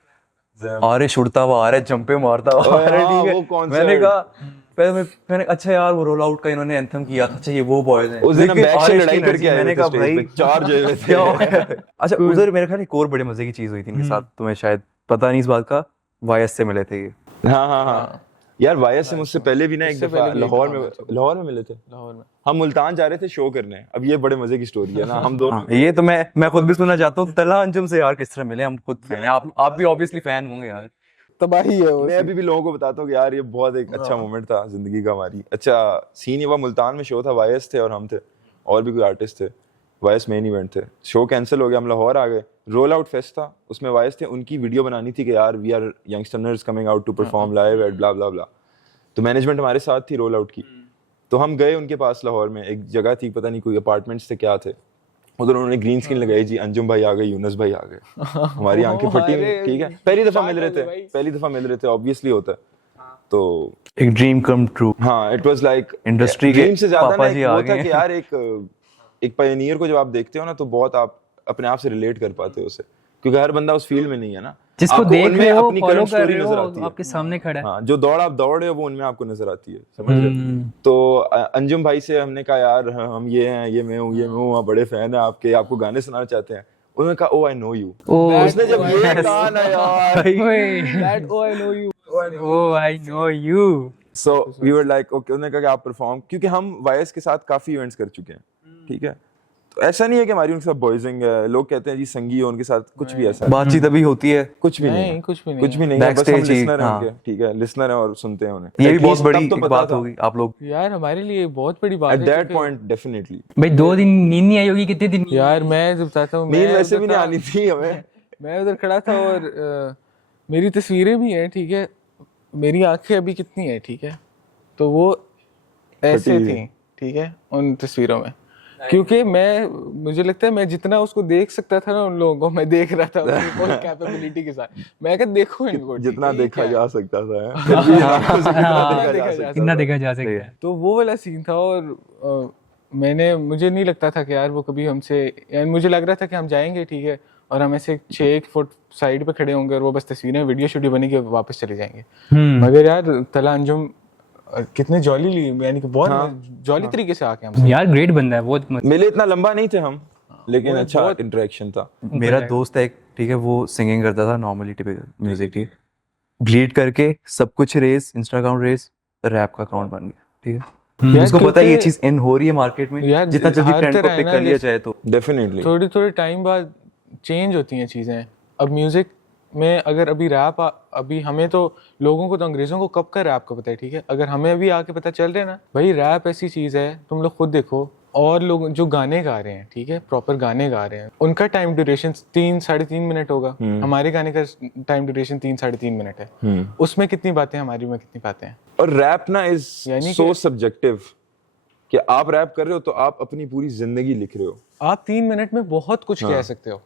अरे छुड़ता हुआ आ रहा है, जंपे मारता हुआ आ रहा है, हाँ, ठीक वो है। concert। मैंने कहा मैंने अच्छा यार वो रोल आउट का इन्होंने एंथम किया था, अच्छा ये वो बॉयज हैं। उस दिन हम लेकिन बैक से आरिश लड़ाई की करके आए मैंने थे कहा स्टेज भाई पे, 4 जो हुए थे। क्या हो गया? अच्छा, उधर मेरे ख्याल एक और बड़े मजे की चीज हुई थी इनके साथ, तुम्हें शायद पता नहीं इस बात का, वाईएस से मिले थे ये। हाँ हाँ हाँ यार, वाईएस से मुझसे पहले भी ना एक इससे दफा पहले भी लाहौर एक में दफा मिले थे। लाहौर में। हम मुल्तान जा रहे थे शो करने। अब ये बड़े मजे की स्टोरी है ना, हम दोनों हाँ, ये तो मैं खुद भी सुनना चाहता हूँ, तला अंजुम से यार किस तरह मिले, हम खुद फैन हैं, आप भी ऑब्वियसली फैन होंगे यार। तबाही है वो। मैं अभी भी लोगों को बताता हूँ कि यार ये बहुत एक अच्छा मोमेंट था जिंदगी का हमारी। अच्छा सीन ये हुआ, मुल्तान में शो था, वाईएस थे और हम थे, और भी कोई आर्टिस्ट थे। वाईएस मेन इवेंट थे, शो कैंसिल हो गया, हम लाहौर आ गए। रोल आउट फेस्ट था, उसमें वाईएस थे, उनकी वीडियो बनानी थी कि यार we are youngsters coming out to perform live at blah blah blah. तो मैनेजमेंट हमारे साथ थी रोल आउट की, तो हम गए उनके पास लाहौर में, एक जगह थी, पता नहीं कोई अपार्टमेंट्स थे क्या थे, उधर उन्होंने ग्रीन स्क्रीन लगाई जी, अंजुम भाई आ गए, यूनुस भाई आ गए। हमारी आंखें फटी, ठीक है, पहली दफा मिल रहे थे, ऑब्वियसली होता है। तो एक ड्रीम कम ट्रू। हाँ, इट वाज लाइक इंडस्ट्री के ड्रीम से ज्यादा ना पापा एक जी आ वो था गए कि यार एक पायनियर को जब आप देखते हो ना, तो बहुत आप अपने आप से रिलेट कर पाते हो उसे, क्योंकि हर बंदा उस फील्ड में नहीं है ना। जिसको आपको देख उनमें रहे हो, अपनी फॉलो current कर story रहे नजर हो, आती है। आपके सामने खड़ा है। हाँ, जो दौड़ आप दौड़ रहे हो वो उनमें आपको नजर आती है, समझ रहे? तो अंजुम भाई से हमने कहा यार हम ये हैं, ये मैं हूँ, बड़े फैन है आपके, आपको गाने सुनाना चाहते हैं। उन्होंने कहा ओ आई नो यू। ओ, उसने जब ये कहा ना यार, That oh I know you. Oh I know you. So we were like okay. उन्होंने कहा कि आप परफॉर्म, क्योंकि हम वाईएस के साथ काफी इवेंट्स कर चुके हैं, ठीक है, तो ऐसा नहीं है कि हमारी उनके साथ बॉयजिंग है। लोग कहते हैं जी संगी हो उनके साथ, कुछ भी ऐसा बातचीत अभी होती है, कुछ भी नहीं है, कुछ भी नहीं कुछ भी नहीं है, बस हम Backstage ही, लिसनर हैं हाँ। उनके, ठीक है, लिसनर हैं और सुनते हैं उन्हें। ये भी At बहुत least बड़ी तब तो एक पता बात था। होगी आप लोग। यार हमारे लिए बहुत बड़ी बात एट है दैट क्योंकि- पॉइंट डेफिनेटली। भाई 2 दिन नींद नहीं आई होगी, कितने दिन? यार मैं जो बताता हूँ, नींद मैं वैसे भी उधर नहीं था- आनी थी हमें। मैं उधर खड़ा था और मेरी तस्वीरें भी हैं, ठीक है, मेरी आंखें अभी कितनी है, ठीक है, तो वो ऐसे फटी थी, ठीक है, उन तस्वीरों में, क्योंकि मुझे लगता है मैं जितना उसको देख सकता था ना, उन लोगों को मैं देख रहा था अपनी फुल कैपेबिलिटी के साथ। मैं कहा देखो इनको, ठीक जितना है, ये देखा क्या है? जा सकता था, फिर भी जितना देखा जा सकता कितना देखा जा सकता है। तो वो वाला सीन था। और मुझे नहीं लगता था कि यार वो कभी हमसे, यानी मुझे लग रहा था कि हम जाएंगे, ठीक है, और हम ऐसे 6 फुट साइड पे खड़े होंगे और वो बस तस्वीरें वीडियो शूडियो बनेगी और वापस चले जाएंगे। मगर यार तला अंजुम कितने जॉली, यानी कि बहुत जॉली तरीके से आके हमसे। यार ग्रेट बंदा है, बहुत मिले, इतना लंबा नहीं थे हम, लेकिन अच्छा इंटरेक्शन था। मेरा दोस्त है एक, ठीक है, वो सिंगिंग करता था नॉर्मली, म्यूजिक, ठीक है, ब्लीड करके सब कुछ रेस, इंस्टाग्राम रेस, रैप का अकाउंट बन गया, ठीक है। यार उसको पता है ये क्योंकि- चीज इन हो रही है मार्केट में, यार जितना जल्दी हर ट्रेंड को तरह है पिक ना, कर लिया जाए तो डेफिनेटली थोड़ी थोड़ी टाइम बाद चेंज होती हैं चीज़ें। अब म्यूज़िक में अगर अभी रैप अभी हमें तो लोगों को तो अंग्रेज़ों को कब का रैप का पता है, ठीक है, अगर हमें अभी आके पता चल रहा है ना भाई रैप ऐसी चीज़ है, तुम लोग खुद देखो और लोग जो गाने गा रहे हैं, ठीक है, प्रॉपर गाने गा रहे हैं, उनका टाइम ड्यूरेशन 3-3.5 मिनट होगा, हमारे गाने का टाइम ड्यूरेशन 3-3.5 मिनट है। उसमें कितनी बातें, हमारी में कितनी बातें हैं। और रैप ना इज यानी सो सब्जेक्टिव कि आप रैप कर रहे हो तो आप अपनी पूरी जिंदगी लिख रहे हो। आप 3 मिनट में बहुत कुछ कह सकते हो,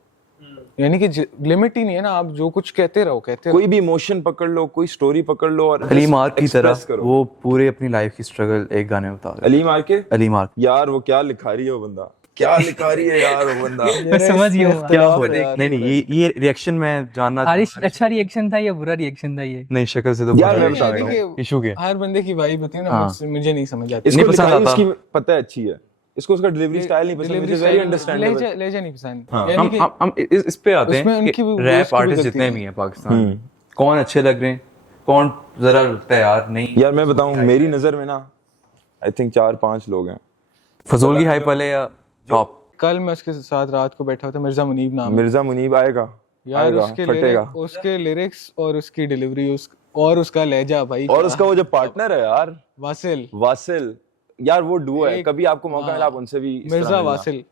यानी कि लिमिट ही नहीं है ना, आप जो कुछ कहते रहो कहते रहो। कोई भी इमोशन पकड़ लो, कोई स्टोरी पकड़ लो और अली मार्क की तरह express करो। वो पूरे अपनी लाइफ की स्ट्रगल एक गाने में बता रहे अली मार के अली मार्क यार वो क्या लिखा रही है वो बंदा, क्या लिखा रही है यार वो बंदा। मैं समझ गया हूँ। क्या हुआ नहीं नहीं ये रिएक्शन मैं जानना हारिश अच्छा रिएक्शन था या बुरा रिएक्शन था ये? नहीं शक्ल से तो यार मैं बुरा बता reaction रहा है। देखिए, इशू के हर बंदे की वाइब होती है ना, मुझे नहीं समझ आती। इसको नहीं पसंद लिखाई आता। उसकी पता है अच्छी है, इसको उसका डिलीवरी स्टाइल नहीं पसंद, मुझे वेरी अंडरस्टैंडेबल। लहजा नहीं पसंद। हम हम इस पे आते उसमें हैं उनकी कि भी रैप उसकी भी आर्टिस्ट गलती जितने है। भी हैं पाकिस्तान में, कौन अच्छे लग रहे हैं, कौन जरा लगता है यार नहीं। यार मैं बताऊं, मेरी नजर में ना आई थिंक 4-5 लोग हैं। फजूल की हाइप वाले या टॉप। कल मैं उसके साथ रात को बैठा था, मिर्जा मुनीब नाम है। मिर्जा मुनीब आएगा यार आएगा, फटेगा। उसके लिरिक्स और उसकी डिलीवरी और उसका लहजा भाई, और उसका वो जो पार्टनर है यार वासिल, यार वो डुओ है, कभी आपको मौका मिला आप उनसे भी इस तरह मिर्जा मिलना। वासिल,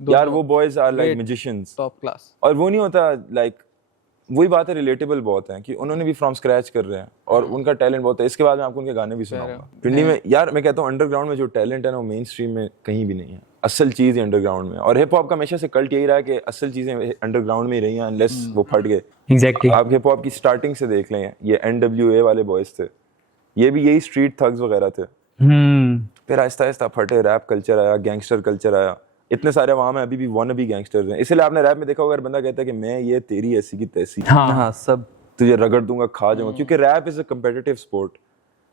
यार वो boys are like magicians, top class. और वो नहीं होता लाइक, वही बात है, रिलेटेबल बहुत है कि उन्होंने भी फ्रॉम स्क्रैच कर रहे हैं और उनका टैलेंट बहुत है। इसके बाद मैं आपको उनके गाने भी सुनाऊंगा। पिंडी में यार मैं कहता हूँ अंडरग्राउंड में जो टैलेंट है ना वो मेन स्ट्रीम में कहीं भी नहीं है। असल चीज ही अंडरग्राउंड में, और हिप हॉप का हमेशा से कल्ट यही रहा है कि असल चीजें अंडरग्राउंड में ही रही हैं अनलेस वो फट गए। एग्जैक्टली। आप हिप हॉप की स्टार्टिंग से देख लें, ये NWA वाले बॉयज थे, ये भी यही स्ट्रीट थग्स वगैरह थे। फिर आहिस्ता आहिस्ता फटे, रैप कल्चर आया, गैंगस्टर कल्चर आया, इतने सारे वहाँ में अभी भी wannabe गैंगस्टर्स हैं। इसलिए आपने रैप में देखा होगा, अगर बंदा कहता है कि मैं ये तेरी ऐसी की तैसी, हाँ सब तुझे रगड़ दूंगा, खा जाऊंगा, क्योंकि rap is a competitive sport.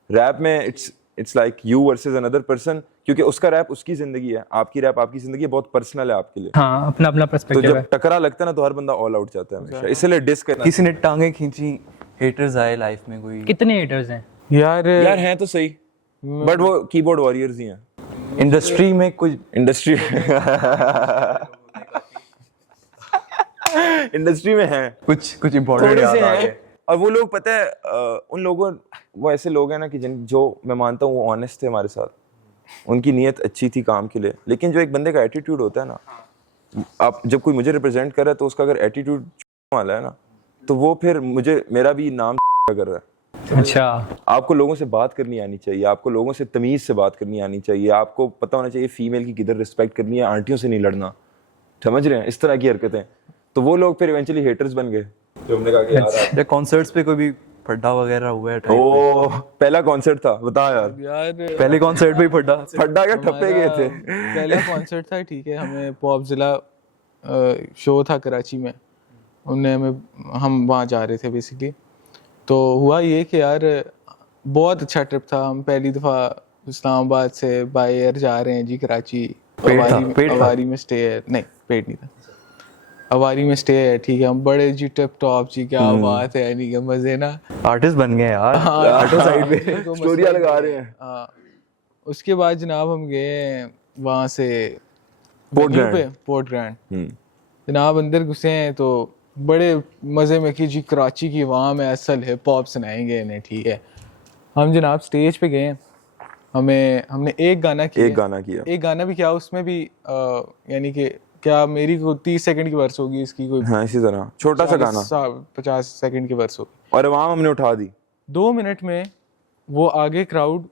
Rap में it's like you versus another person, क्योंकि उसका रैप उसकी जिंदगी है, आपकी रैप आपकी जिंदगी है, बहुत पर्सनल है आपके लिए। हाँ, अपना अपना तो पर्सपेक्टिव है। जब टकरा लगता है ना तो हर बंदा ऑल आउट जाता है हमेशा, इसलिए डिस करना। किसी ने टांगे खींची, हेटर्स आए लाइफ में कोई। कितने हेटर्स हैं? यार यार हैं तो सही, बट वो कीबोर्ड वॉरियर्स ही हैं। इंडस्ट्री में कुछ इंडस्ट्री इंडस्ट्री में हैं कुछ इम्पोर्टेंट थोड़े याद से आ हैं, गए। और वो लोग पता है उन लोगों, वो ऐसे लोग हैं ना कि जो मैं मानता हूँ वो ऑनेस्ट थे हमारे साथ, उनकी नीयत अच्छी थी काम के लिए। लेकिन जो एक बंदे का एटीट्यूड होता है ना, आप जब कोई मुझे रिप्रेजेंट कर रहा है तो उसका अगर एटीट्यूड वाला है ना, तो वो फिर मुझे मेरा भी नाम कर रहा है। अच्छा, आपको लोगों से बात करनी आनी चाहिए, आपको लोगों से तमीज से बात करनी आनी चाहिए, आपको पता होना चाहिए फीमेल की किधर रिस्पेक्ट करनी है, आंटियों से नहीं लड़ना, समझ रहे हैं, इस तरह की हरकतें। तो वो लोग फिर इवेंचुअली हेटर्स बन गए, जो हमने कहा कि यार या कॉन्सर्ट्स पे कोई भी फड्डा वगैरह हुआ है टाइप ओ पहला कॉन्सर्ट था, बता यार पहले कॉन्सर्ट पे ही फड्डा फड्डा क्या ठप्पे गए थे। पहला कॉन्सर्ट था, ठीक है, हमें पॉप जिला शो था कराची में, उनने हमें, हम वहाँ जा रहे थे बेसिकली। तो हुआ ये कि यार बहुत अच्छा ट्रिप था। हम पहली दफ़ा इस्लामाबाद से बाय एयर जा रहे हैं जी कराची। अवारी में स्टे है, नहीं पेट नहीं था, अवारी में स्टे है, ठीक है। हम बड़े जी टिप टॉप जी, क्या बात है, यानी कि मजे ना, आर्टिस्ट बन गए यार। ऑटो साइड पे स्टोरियां लगा रहे हैं। हाँ, उसके बाद जनाब हम गए वहाँ से पोर्ट ग्रैंड। जनाब अंदर घुसे हैं तो बड़े मज़े में कि जी कराची की वहाँ में असल हिप हॉप सुनाएंगे इन्हें, ठीक है। हम जनाब स्टेज पे गए, हमने एक गाना भी किया, उसमें भी यानी कि क्या मेरी को 30 सेकंड की वर्स होगी, इसकी कोई हाँ इसी तरह छोटा सा गाना 50 सेकंड की वर्स होगी, और वहाँ हमने उठा दी। 2 मिनट में वो आगे क्राउड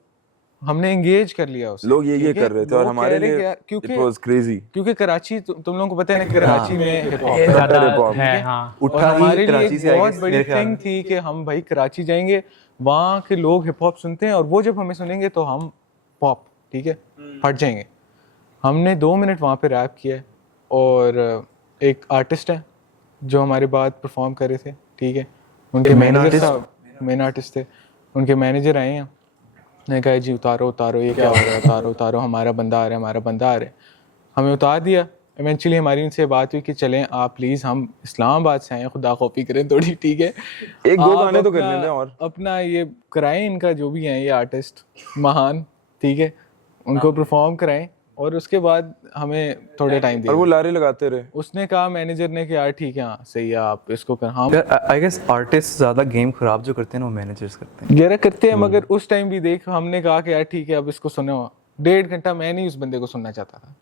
हमने एंगेज कर लिया उससे। लोग ये कर रहे थे और हमारे लिए क्योंकि it was crazy। क्योंकि कराची तुम लोगों को पता है ना, कराची में हिप हॉप ज़्यादा है। हाँ, और हमारे लिए एक बहुत बड़ी थिंग थी कि हम भाई कराची जाएंगे, वहाँ के लोग हिप हॉप सुनते हैं और वो जब हमें सुनेंगे तो हम पॉप, ठीक है, फट जाएंगे। हमने 2 मिनट वहाँ पे रैप किया, और एक आर्टिस्ट है जो हमारे बाद परफॉर्म कर रहे थे, ठीक है, उनके मेन आर्टिस्ट थे, उनके मैनेजर आए हैं, ने कहा जी उतारो ये क्या हो रहा है, उतारो हमारा बंदा आ रहा है। हमें उतार दिया। इवेंचुअली हमारी उनसे बात हुई कि चलें आप प्लीज़, हम इस्लामाबाद से आए, खुदा कॉपी करें थोड़ी, ठीक है, 1-2 गाने तो करने दें और अपना ये कराएं, इनका जो भी है ये आर्टिस्ट महान, ठीक है, उनको परफॉर्म कराएं, और उसके बाद हमें थोड़े टाइम दिए। और वो लारे लगाते रहे। उसने कहा, मैनेजर ने कि यार ठीक है, हाँ सही है, आप इसको कर। हाँ आई गेस आर्टिस्ट ज्यादा गेम खराब जो करते हैं ना वो मैनेजर्स करते हैं। यार करते हैं, मगर उस टाइम भी देख, हमने कहा कि यार ठीक है, अब इसको सुनो, 1.5 घंटा मैं नहीं उस बंदे को सुनना चाहता था।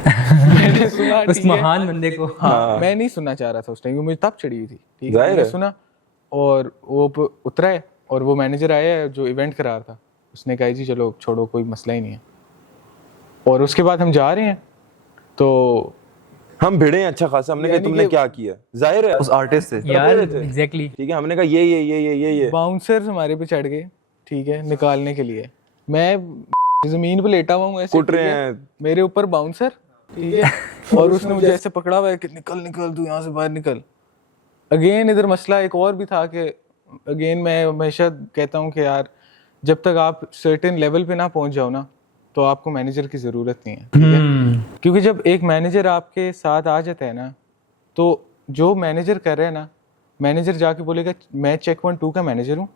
मैंने सुना, उस ठीक है? महान बंदे को। हाँ, मैं नहीं सुनना चाह रहा था उस टाइम, मुझे तब चढ़ी हुई थी, ठीक है? जाहिर मैंने है। सुना और वो उतरा है और वो मैनेजर आया है जो इवेंट करा रहा था, उसने कहा जी चलो छोड़ो, कोई मसला ही नहीं है। और उसके बाद हम जा रहे हैं तो हम भिड़े हैं अच्छा खासा, हमने कहा यानी तुमने कि- क्या किया, जाहिर है उस आर्टिस्ट से यार रहे थे। एग्जैक्टली। ठीक है, हमने कहा ये बाउंसर्स हमारे पे चढ़ गए, ठीक है, निकालने के लिए। मैं जमीन पे लेटा हुआ हूँ ऐसे, कुट रहे ठीक है? हैं। मेरे ऊपर बाउंसर, ठीक है, और उसने मुझे ऐसे पकड़ा हुआ है कि निकल निकल तू यहाँ से बाहर निकल। अगेन इधर मसला एक और भी था कि अगेन मैं हमेशा कहता हूँ कि यार जब तक आप सर्टेन लेवल पे ना पहुंच जाओ ना, तो आपको मैनेजर की ज़रूरत नहीं है, ठीक है? क्योंकि जब एक मैनेजर आपके साथ आ जाता है ना, तो जो मैनेजर कर रहे हैं ना, मैनेजर जाके बोलेगा मैं चेक 1 2 का मैनेजर हूँ,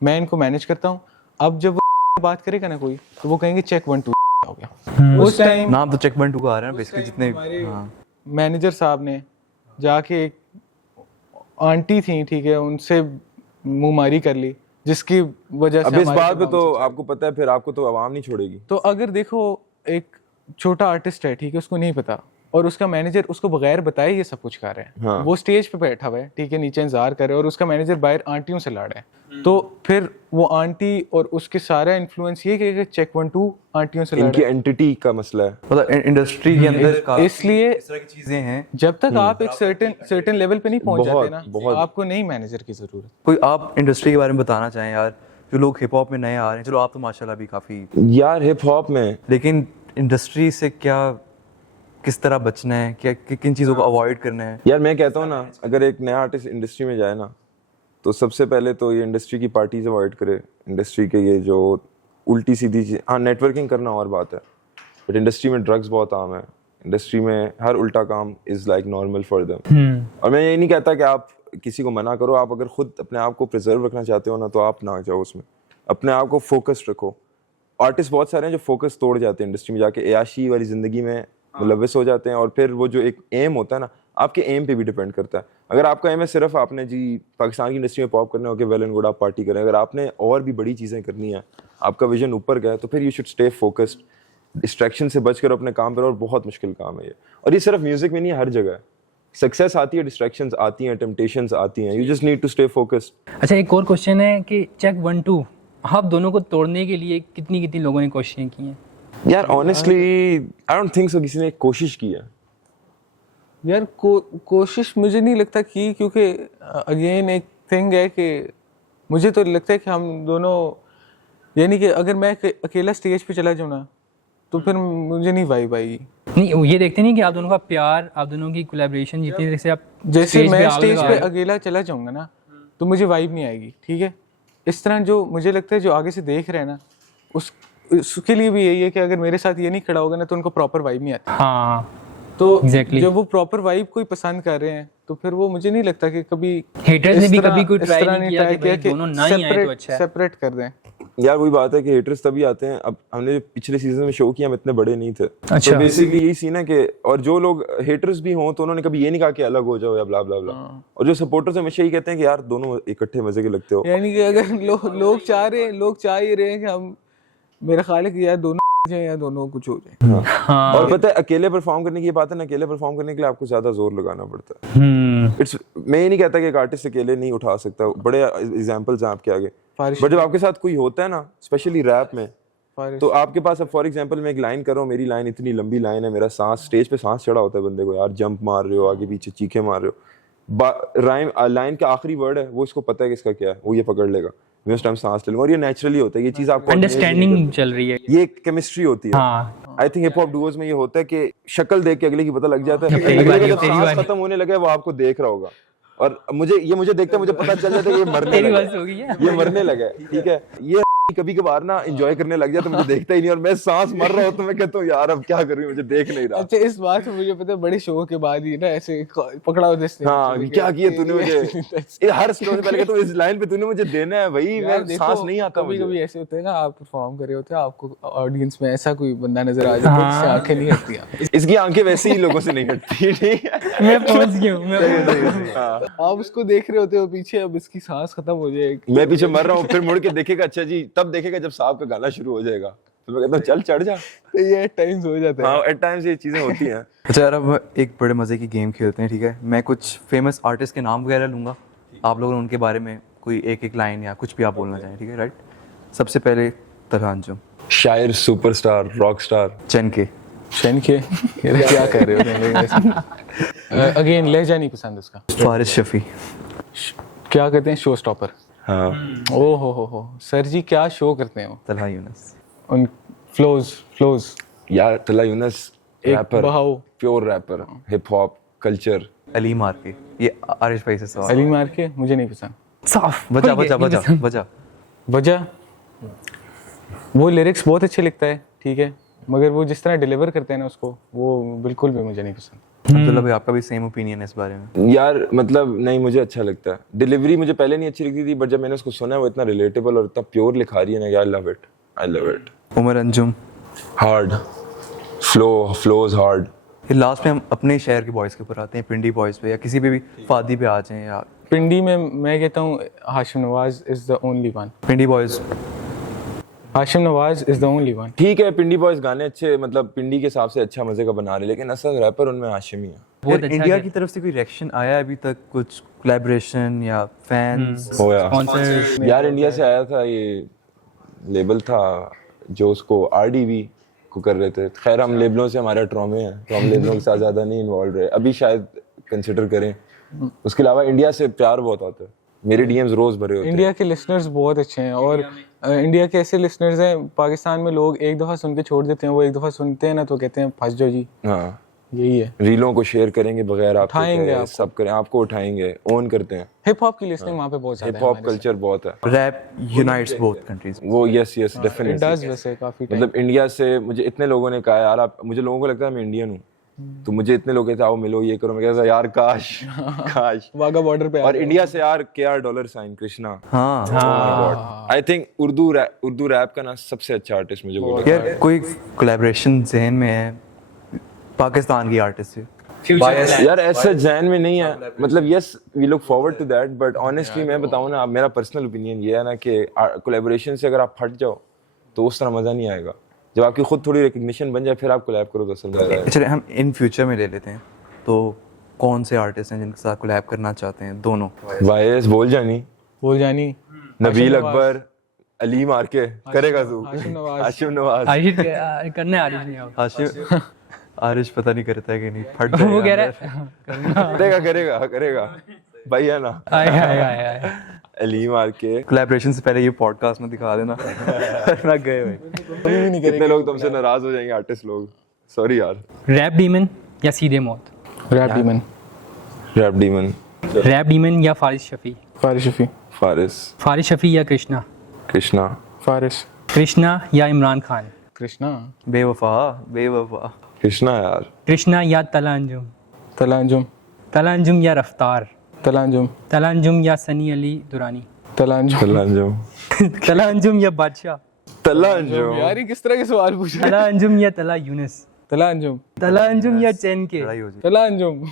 मैं इनको मैनेज करता हूँ। अब जब वो बात करेगा ना कोई, तो वो कहेंगे चेक 1 2 हो गया। उस टाइम नाम तो चेक 1 2 का आ रहा है बेसिकली जितने। हाँ मैनेजर साहब ने जाके एक आंटी थी, ठीक है, उनसे मुंहमारी कर ली, जिसकी वजह से अब इस हमारे बात पे पे तो bouncer आपको पता है, फिर आपको तो आवाम नहीं छोड़ेगी। तो अगर देखो एक छोटा आर्टिस्ट है, ठीक है, उसको नहीं पता और उसका मैनेजर उसको बगैर बताए ये सब कुछ कर रहा है। हाँ। वो स्टेज पे बैठा हुआ है, ठीक है, नीचे इंतजार कर रहा है और उसका मैनेजर बाहर आंटियों से लड़ रहा है। तो फिर वो आंटी और उसके सारा इन्फ्लुएंस ये कि चेक 1 2 आंटियों से लड़ इनकी रहा है। एंटिटी का मसला है। मतलब इंडस्ट्री के अंदर का इसलिए इस तरह की चीजें हैं। जब तक आप एक सर्टेन लेवल पे नहीं पहुंच जाते ना, बहुत। आपको नहीं मैनेजर की जरूरत। कोई आप इंडस्ट्री के बारे में बताना चाहें यार, जो लोग हिप हॉप में नए आ रहे हैं, चलो आप तो माशाल्लाह भी काफी, यार हिप हॉप में लेकिन इंडस्ट्री से क्या किस तरह बचना है, क्या किन चीज़ों को अवॉइड करना है? यार मैं कहता हूँ ना, अगर एक नया आर्टिस्ट इंडस्ट्री में जाए ना, तो सबसे पहले तो ये इंडस्ट्री की पार्टीज अवॉइड करे। इंडस्ट्री के ये जो उल्टी सीधी चीज, हाँ नेटवर्किंग करना और बात है, बट इंडस्ट्री में ड्रग्स बहुत आम है। इंडस्ट्री में हर उल्टा काम is like normal for them. और मैं ये नहीं कहता कि आप किसी को मना करो, आप अगर खुद अपने आप को प्रिजर्व रखना चाहते हो ना, तो आप ना जाओ उसमें, अपने आप को फोकस्ड रखो। आर्टिस्ट बहुत सारे हैं जो फोकस तोड़ जाते हैं इंडस्ट्री में जाके, एयाशी वाली ज़िंदगी में मुलविस हो जाते हैं, और फिर वो जो एक एम होता है ना, आपके एम पे भी डिपेंड करता है। अगर आपका एम है सिर्फ आपने जी पाकिस्तान की इंडस्ट्री में पॉप करना हो, वेल एंड गुड, आप पार्टी करें। अगर आपने और भी बड़ी चीज़ें करनी है, आपका विजन ऊपर गया, तो फिर you should stay focused, distraction से बचकर अपने काम पर। और बहुत मुश्किल काम है ये, और ये सिर्फ म्यूजिक में नहीं है, हर जगह है। सक्सेस आती है, डिस्ट्रैक्शंस आती हैं, टेम्पटेशंस आती हैं, you just need to stay focused. अच्छा, एक और क्वेश्चन है कि चेक 1 2 आप दोनों को तोड़ने के लिए कितनी कितनी लोगों ने कोशिशें की हैं? यार honestly I don't think so किसी ने कोशिश की है। यार कोशिश मुझे नहीं लगता की, क्योंकि अगेन एक थिंग है कि मुझे तो लगता है कि हम दोनों, यानी कि अगर मैं अकेला स्टेज पे चला जाऊँ ना, तो फिर मुझे नहीं वाइब आएगी। नहीं, वो ये देखते नहीं कि आप दोनों का प्यार, आप दोनों की कोलैबोरेशन जितनी, जैसे आप जैसे stage पे मैं आग स्टेज लगा पे रहे हो। अकेला चला जाऊंगा ना, तो मुझे वाइब नहीं आएगी, ठीक है। इस तरह जो मुझे लगता है जो आगे से देख रहे हैं ना, उसके लिए भी यही है कि अगर मेरे साथ ये नहीं खड़ा होगा ना, तो उनको प्रॉपर वाइब नहीं आती। हाँ तो Exactly. जब वो प्रॉपर वाइब कोई पसंद कर रहे हैं, तो फिर वो मुझे नहीं लगता कि कभी Haters ने इस भी तरह- कभी कोई इस try तरह नहीं किया try कि भाई दोनों ना ही आए तो अच्छा है। सेपरेट कर दें। यार वही बात है कि हेटर्स तभी आते हैं। अब हमने जो पिछले सीजन में शो किया, हम इतने बड़े नहीं थे। अच्छा। तो बेसिकली यही सीन है कि, और जो लोग हेटर्स भी हों, तो उन्होंने कभी ये नहीं कहा कि अलग हो जाओ या ब्ला ब्ला ब्ला। और जो सपोर्टर्स हमेशा यही कहते हैं कि यार दोनों इकट्ठे मजे के लगते हो। यानी कि अगर लोग चाह ही रहे हैं कि हम, मेरा ख्याल है कि यार दोनों जाए या दोनों कुछ हो जाए। हाँ। और पता है अकेले परफॉर्म करने की ये बात है ना, अकेले परफॉर्म करने के लिए आपको ज्यादा जोर लगाना पड़ता है। इट्स, मैं ये नहीं कहता कि एक आर्टिस्ट अकेले नहीं उठा सकता, बड़े एग्जांपल्स हैं आपके आगे, फारिश बट जब आपके साथ कोई होता है ना, स्पेशली रैप में, फारिश तो आपके पास, अब फॉर एग्जांपल मैं एक लाइन कर रहा हूँ, मेरी लाइन इतनी लंबी लाइन है, मेरा सांस, स्टेज पे सांस चढ़ा होता है बंदे को, यार जंप मार रहे हो, आगे पीछे चीखे मार रहे हो, राइम लाइन का आखिरी वर्ड है वो, इसको पता है कि इसका क्या है, वो ये पकड़ लेगा, मैं उस टाइम सांस ले लूंगा। और ये नेचुरली होता है, ये चीज आपको अंडरस्टैंडिंग चल रही है। ये केमिस्ट्री होती है। हाँ, I think hip hop Duos में ये होता है कि शक्ल देख के अगले की पता लग जाता है, तेरी अगले बारी का है, जब तेरी सांस बारी। खत्म होने लगे वो आपको देख रहा होगा, और मुझे देखते मुझे पता चल जाता है ये मरने तेरी लगा बस हो गई है। ये मरने लगा है, ठीक है। ये कभी कभार ना एंजॉय करने लग जाए तो मुझे देखता ही नहीं, और मैं सांस मर रहा हूँ तो मैं कहता हूँ यार अब क्या करूँ, मुझे देख नहीं रहा। अच्छा, इस बात में मुझे पता है बड़े शो के बाद ही ना ऐसे पकड़ा होता है। हाँ, क्या किया तूने मुझे, ये हर स्लो से पहले तो इस लाइन पे तूने मुझे देना है भाई, मैं सांस नहीं आता कभी मुझे। कभी ऐसे होते हैं ना, आप परफॉर्म कर रहे होते हैं, आपको ऑडियंस में ऐसा कोई बंदा नजर आ जाता है जिससे आंखें नहीं हटती। इसकी आंखें वैसे ही लोगों से नहीं हटती, ठीक है। मैं पहुंच गया हूँ, मैं पहुंच गया हूँ। हाँ। आप उसको देख रहे होते हो पीछे, अब इसकी सांस खत्म हो जाएगी। मैं पीछे मर रहा हूँ, फिर मुड़ के देखेगा, अच्छा जी तब देखेगा जब साहब का गाना शुरू हो जाएगा, तो मैं कहता हूँ चल चढ़ जा। तो ये टाइम्स हो जाता है। हाँ एट टाइम्स ये चीजें होती हैं। अच्छा यार, अब एक बड़े मज़े की गेम खेलते हैं, ठीक है? मैं कुछ फेमस आर्टिस्ट के नाम वगैरह लूँगा, आप लोग उनके बारे में कोई एक लाइन या कुछ भी आप बोलना चाहें, ठीक है? राइट, सबसे पहले तलहा अंजुम। शायर, सुपरस्टार, रॉक स्टार। चैन के। शन के क्या कर रहे हो? अगेन लहजा नहीं पसंद उसका। फारिस शफी। क्या कहते हैं? Show stopper. हाँ ओ हो सर जी क्या शो करते हैं वो। तलहा यूनुस। उन फ्लोज यार तला यूनुस एक रैपर, बहाव। Pure rapper, hip hop culture. Ali मार के, ये आरिश भाई से सवाल। अली मार के मुझे नहीं पसंद। साफ वजह खुल के, वजह नहीं वजह पसंद। वजह वजह वो लिरिक्स बहुत अच्छे लिखता है, ठीक है, मगर वो जिस तरह डिलीवर करते हैं ना उसको, वो बिल्कुल भी मुझे नहीं पसंद। अब्दुल्ला भाई, आपका भी सेम ओपिनियन है इस बारे में? यार मतलब नहीं, मुझे अच्छा लगता है। डिलीवरी मुझे पहले नहीं अच्छी लगती थी, बट जब मैंने उसको सुना वो इतना रिलेटेबल और इतना प्योर लिखा रही है ना, I love it, I love it. Umar Anjum. Hard flows hard. फिर लास्ट में हम अपने शहर के बॉयज़ के ऊपर आते हैं, पिंडी बॉयज़ पे या किसी पे भी, फादी पे आ जाएं या पिंडी में मैं कहता हूँ Hashim Nawaz is the only one. Pindi boys. Hashim Nawaz is the only one. ठीक है पिंडी बॉयज गाने अच्छे, मतलब पिंडी के हिसाब से अच्छा मजे का बना रहे, लेकिन असल रैपर उनमें हाशिम ही है। बहुत अच्छा इंडिया है। की तरफ से कोई रिएक्शन आया है अभी तक, कुछ कोलैबोरेशन या फैंस? होया स्पॉन्सर यार इंडिया से आया था, ये लेबल था जो उसको आरडीवी को कर रहे थे। खैर हम लेबलों से हमारे ट्रॉमे हैं, तो हम लेबलों के साथ ज्यादा नहीं इन्वॉल्व रहे, अभी शायद कंसिडर करें। उसके अलावा इंडिया से प्यार बहुत आता है, मेरे डीएम्स रोज भरे होते हैं। इंडिया के लिसनर्स बहुत अच्छे हैं, और इंडिया के ऐसे लिसनर्स हैं, पाकिस्तान में लोग एक दफ़ा सुन के छोड़ देते हैं, वो एक दफ़ा सुनते हैं ना तो कहते हैं फंस जाओ जी। हाँ यही है। रीलों को शेयर करेंगे बगैर आपको उठाएंगे कहे, आपको। सब करें, आपको उठाएंगे, ओन करते हैं। हिप हॉप की लिसनिंग वहाँ पे बहुत ज़्यादा हिप हॉप कल्चर बहुत है, रैप यूनाइट्स बोथ कंट्रीज। वो यस है। It definitely. does वैसे काफ़ी टाइम। मतलब इंडिया से मुझे इतने लोगों ने कहा यार आप, मुझे लोगों को लगता है मैं इंडियन हूँ, तो मुझे इतने लोग कहते आओ मिलो ये करो, मैं कहता यार काश काश। वाघा बॉर्डर पे और इंडिया से यार KR डॉलर साइन कृष्णा, हाँ आई थिंक उर्दू रैप का ना सबसे अच्छा आर्टिस्ट मुझे वो लगता है। यार, कोई कोलैबोरेशन ज़हन में है पाकिस्तान की आर्टिस्ट से? यार ऐसा जैन में नहीं है, मतलब yes we look forward to that, but honestly मैं बताऊं ना, मेरा पर्सनल ओपिनियन ये है ना कि कोलैबोरेशन से अगर आप फट जाओ तो उस तरह मजा नहीं आएगा। जब आपकी खुद थोड़ी रिकग्निशन बन जाए फिर आप कोलैब करो तो असल मजा आएगा। चलिए हम इन फ्यूचर में ले लेते हैं, तो कौन से आर्टिस्ट हैं जिनके साथ कोलैब करना चाहते हैं दोनों? वायस बोल जानी, बोल जानी, नबील अकबर, अली मार के करेगा तू, हाशिम नवाज। हाशिम नवाज। आरिश करने आरिश नहीं आओ। हाशिम आरिश पता नहीं करता है कि नहीं, फट वो कह जाएगा रहा है करेगा करेगा करेगा भाई है ना। आए आए आए आए। अली मार के कोलैबोरेशन से पहले ये पॉडकास्ट में दिखा देना ना गए भाई। कितने लोग तुमसे नाराज हो जाएंगे आर्टिस्ट लोग, सॉरी यार। रैप डीमन या सीधे मौत? Rap demon. Rap demon, rap demon या फारिस शफी? फारिस शफी। फारिस, फारिस शफी या कृष्णा? कृष्णा, फारिस। कृष्णा या इमरान खान? कृष्णा। बेवफा। कृष्णा यार। कृष्णा या तला अंजुम? तला अंजुम। तला अंजुम या रफ्तार? तला अंजुम। तला अंजुम या सनी अली दुरानी? तला अंजुम। तला अंजुम, तला अंजुम या बादशाह? तला अंजुम, यार ये किस तरह के सवाल पूछ रहे तला अंजुम या तला यूनुस? हैं? तला अंजुम। तला अंजुम या चैन के? लड़ाई हो जाए। तला अंजुम।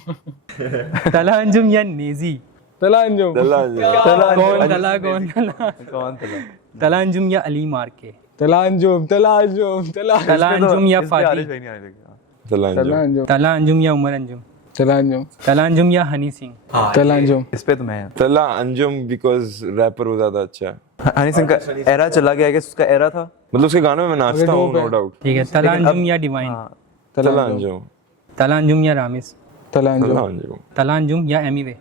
तला अंजुम या नेजी? तला अंजुम। तला अंजुम, कौन तला कौन तला? कौन तला? तला अंजुम या अली मार के? तला अंजुम। तला अंजुम। तला तला अंजुम या इस पे आरिश फादी? भाई नहीं आने लगे। तला तला अंजुम, अंजुम। तला अंजुम या उमर अंजुम? तला अंजुम। तला अंजुम या हनी सिंह? तला अंजुम। इस पे तो मैं तला अंजुम बिकॉज रैपर वो ज्यादा अच्छा है, हनी सिंह का एरा चला गया, उसका एरा था। मतलब उसके गानों में मैं नाचता हूँ नो डाउट। ठीक है। तला अंजुम या डिवाइन? हाँ, तला अंजुम, तला अंजुम या रामिस? तला तला अंजुम। अंजुम, तला अंजुम या एमीवे?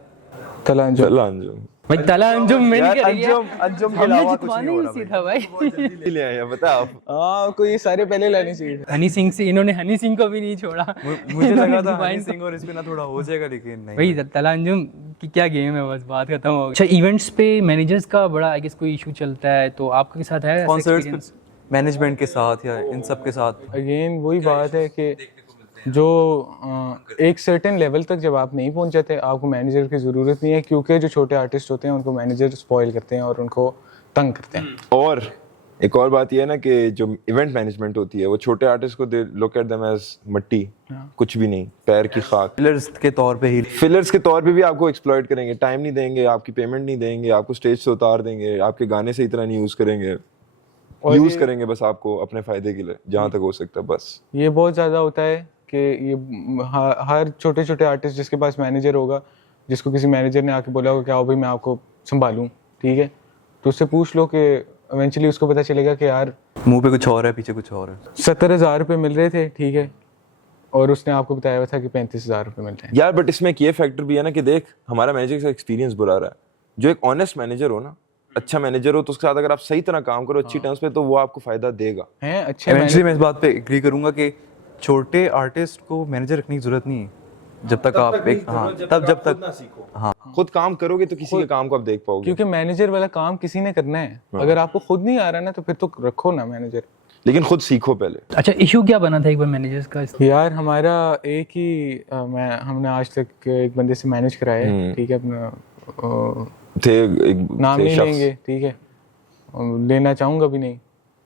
तला अंजुम। तला अंजुम। भाई तला अंजुम में यार, नहीं करेंगे। अंजुम के हमने अलावा कुछ जितवाना नहीं हो ही रहा इसी था भाई। ले आए हैं, बता आप। हाँ कोई ये सारे पहले लाने चाहिए। हनी सिंह से इन्होंने हनी सिंह को भी नहीं छोड़ा। मुझे लगा था Divine हनी सिंह और इस पे ना थोड़ा हो जाएगा, लेकिन नहीं। भाई तला अंजुम की क्या गेम है, बस बात खत्म हो गई। अच्छा, इवेंट्स पे मैनेजर्स का बड़ा आई गेस कोई इशू चलता है, तो आपके साथ है ऐसा कॉन्सर्ट्स experience? मैनेजमेंट के साथ या इन सब के साथ? अगेन वही बात है कि जो एक सर्टेन लेवल तक जब आप नहीं पहुंच जाते आपको मैनेजर की ज़रूरत नहीं है, क्योंकि जो छोटे आर्टिस्ट होते हैं उनको मैनेजर स्पॉइल करते हैं और उनको तंग करते हैं। और एक और बात यह है ना कि जो इवेंट मैनेजमेंट होती है वो छोटे आर्टिस्ट को they look at them as मट्टी, कुछ भी नहीं, पैर की खाक, फिलर्स के तौर पे ही। फिलर्स के तौर पे भी आपको एक्सप्लॉइट करेंगे, टाइम नहीं देंगे, आपकी पेमेंट नहीं देंगे, आपको स्टेज से उतार देंगे, आपके गाने से इतना नहीं यूज करेंगे, और यूज ये- करेंगे बस आपको अपने फायदे के लिए जहाँ तक हो सकता है बस। ये बहुत ज़्यादा होता है कि ये हर छोटे छोटे आर्टिस्ट जिसके पास मैनेजर होगा, जिसको किसी मैनेजर ने आके बोला होगा कि आओ भाई मैं आपको संभालूं, ठीक है, तो उससे पूछ लो कि इवेंचुअली उसको पता चलेगा कि यार मुंह पे कुछ और है, पीछे कुछ और है। 70,000 रुपये मिल रहे थे, ठीक है, और उसने आपको बताया हुआ था कि 35,000 रुपये मिल रहे हैं। यार बट इसमें एक ये फैक्टर भी है ना कि देख हमारा मैनेजर का एक्सपीरियंस बुरा रहा है। जो एक ऑनेस्ट मैनेजर हो ना, अच्छा मैनेजर हो, तो उसके साथ अगर आप सही तरह काम करो अच्छी टर्म्स पे, तो वो आपको फायदा देगा। हैं अच्छे इवेंचुअली मैं इस बात पे एग्री करूंगा कि छोटे आर्टिस्ट को मैनेजर रखने की जरूरत नहीं है जब तक आप एक जब तक खुद काम करोगे तो किसी के काम को आप देख पाओगे। क्योंकि मैनेजर वाला काम किसी ने करना है, अगर आपको खुद नहीं आ रहा ना तो फिर तो रखो ना मैनेजर। लेकिन खुद सीखो पहले। अच्छा, इशू क्या बना था एक बार मैनेजर्स का? यार हमारा एक ही हमने आज तक एक बंदे से मैनेज कराया है, ठीक है, अपना थे एक नाम थे नहीं शख्स। लेंगे, ठीक है, लेना चाहूँगा भी नहीं,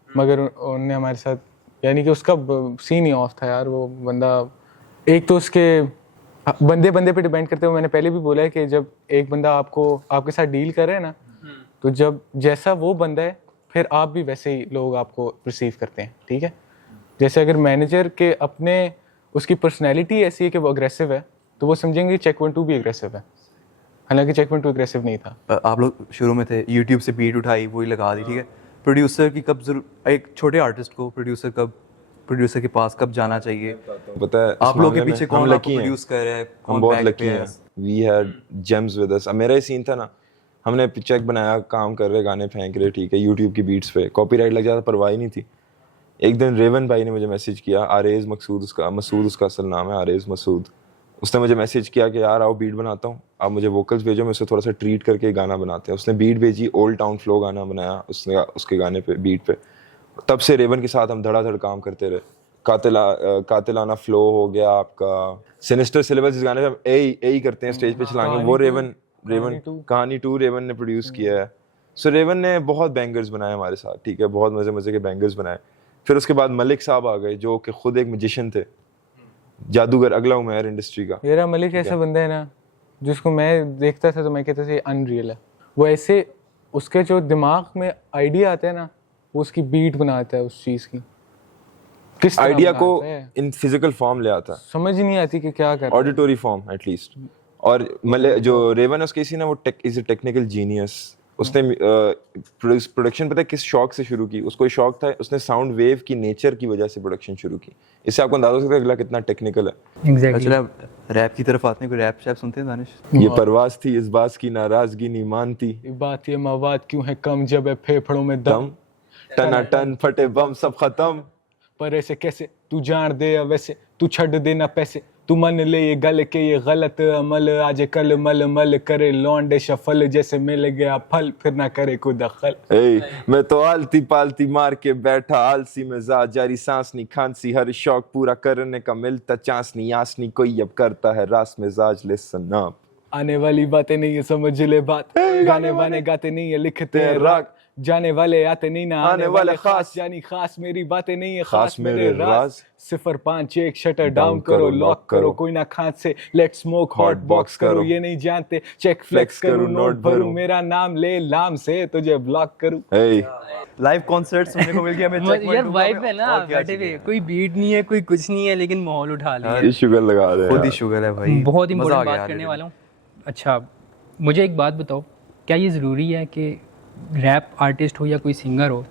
मगर उनने हमारे साथ, यानी कि उसका सीन ही ऑफ था यार। वो बंदा, एक तो उसके बंदे पे डिपेंड करते हुए, मैंने पहले भी बोला है कि जब एक बंदा आपके साथ डील कर रहे हैं ना, तो जब जैसा वो बंदा है फिर आप भी वैसे ही लोग आपको रिसीव करते हैं, ठीक है। जैसे अगर मैनेजर के अपने उसकी पर्सनैलिटी ऐसी है कि वो अग्रेसिव है, तो वो समझेंगे चेक 1 2 भी अग्रेसिव है, हालांकि चेक 1 2 अग्रेसिव नहीं था। आप लोग शुरू में थे, यूट्यूब से बीट उठाई, वही लगा दी, ठीक है। प्रोड्यूसर की कब जरूर, एक छोटे आर्टिस्ट को प्रोड्यूसर के पास कब जाना चाहिए? पता है आप लोग के पीछे हम कौन आपको लकी हैं, प्रोड्यूस कर रहा है, हम कौन बहुत back लकी पे हैं। है? We had gems with us. अब मेरा ही सीन था ना, हमने चेक बनाया, काम कर रहे, गाने फेंक रहे, ठीक है, यूट्यूब की बीट्स पे कॉपीराइट लग जाता, परवाह ही नहीं थी। एक दिन रेवन भाई ने मुझे मैसेज किया, आरेज मसूद उसका असल नाम है, आरेज मसूद। उसने मुझे मैसेज किया कि यार आओ बीट बनाता हूँ, आप मुझे वोकल्स भेजो, मैं उसे थोड़ा सा ट्रीट करके गाना बनाते हैं। उसने बीट भेजी, ओल्ड टाउन फ्लो गाना बनाया उसने उसके गाने पे, बीट पे। तब से रेवन के साथ हम धड़ाधड़ काम करते रहे। कातिलाना फ्लो हो गया आपका, सिनिस्टर सिलेबस, इस गाने पे हम ए करते हैं स्टेज पे चलाएंगे, वो रेवन कहानी 2 रेवन ने प्रोड्यूस किया है। सो रेवन ने बहुत बैंगर्स बनाए हमारे साथ, ठीक है, बहुत मजे के बैंगर्स बनाए। फिर उसके बाद मलिक साहब आ गए जो कि खुद एक मैजिशियन थे, जादूगर, अगला उमैर इंडस्ट्री का। मेरा मलिक ऐसा बंदा है ना, जिसको मैं देखता था तो मैं कहता था ये अनरियल है। वो ऐसे, उसके जो दिमाग में आइडिया आता है ना, वो उसकी बीट बनाता है उस चीज की, किस तरह आइडिया को बनाता है, इन फिजिकल फॉर्म ले आता, समझ ही नहीं आती कि क्या कर रहा है। Auditory form at least. और जो रेवन है उसके इसी ना, वो इज अ टेक्निकल जीनियस। उसने प्रोडक्शन पता है किस शौक से शुरू की? उसको शौक था, उसने साउंड वेव की नेचर की वजह से प्रोडक्शन शुरू की। इससे आपको अंदाजा हो सकता है अगला कितना टेक्निकल है। एग्जैक्टली। चलो रैप की तरफ आते हैं, कोई रैप शैप सुनते हैं दानिश? ये परवाज थी, इस बात की नाराजगी नहीं मानती, बात ये मवाद क्यों है कम जब है फेफड़ों में दम, दम टना टन फटे बम सब खत्म, पर ऐसे कैसे तू जान दे या वैसे तू छड़ दे ना पैसे, तू मन ले ये गल के ये गलत अमल, आज कल मल मल करे लौंडे शफल, जैसे मिल गया फल फिर ना करे कोई दखल। मैं तो आलती पालती मार के बैठा, आलसी मिजाज, जारी सांस नहीं खांसी, हर शौक पूरा करने का मिलता चांस नहीं, आस नहीं कोई अब करता है रास मिजाज, लिसन अप। आने वाली बातें नहीं है समझ ले बात, गाने वाने गाते नहीं है लिखते हैं राग, जाने वाले आते नहीं ना आने वाले खास, यानी खास मेरी बातें नहीं है खास मेरे राज। 051 शटर डाउन करो, लॉक करो, कोई ना खांच से, लेट स्मोक हॉट बॉक्स करो, ये नहीं जानते चेक फ्लेक्स करूं, नोट भरूं, मेरा नाम ले लाम से तुझे ब्लॉक करूं। लाइव कॉन्सर्ट सुनने को मिल गया हमें। check यार 1 2 वाइब में, है ना, और क्या बैठे हुए, चाहिए? कोई बीट नहीं है, कोई कुछ नहीं है, लेकिन माहौल उठा लिया। ये शुगर लगा रहे खुद ही हैं। शुगर है भाई, बहुत मजा आ इंपॉर्टेंट गया बात यार करने ये। वाला हूँ। अच्छा, मुझे एक बात बताओ, क्या ये ज़रूरी है कि रैप आर्टिस्ट हो या कोई सिंगर हो,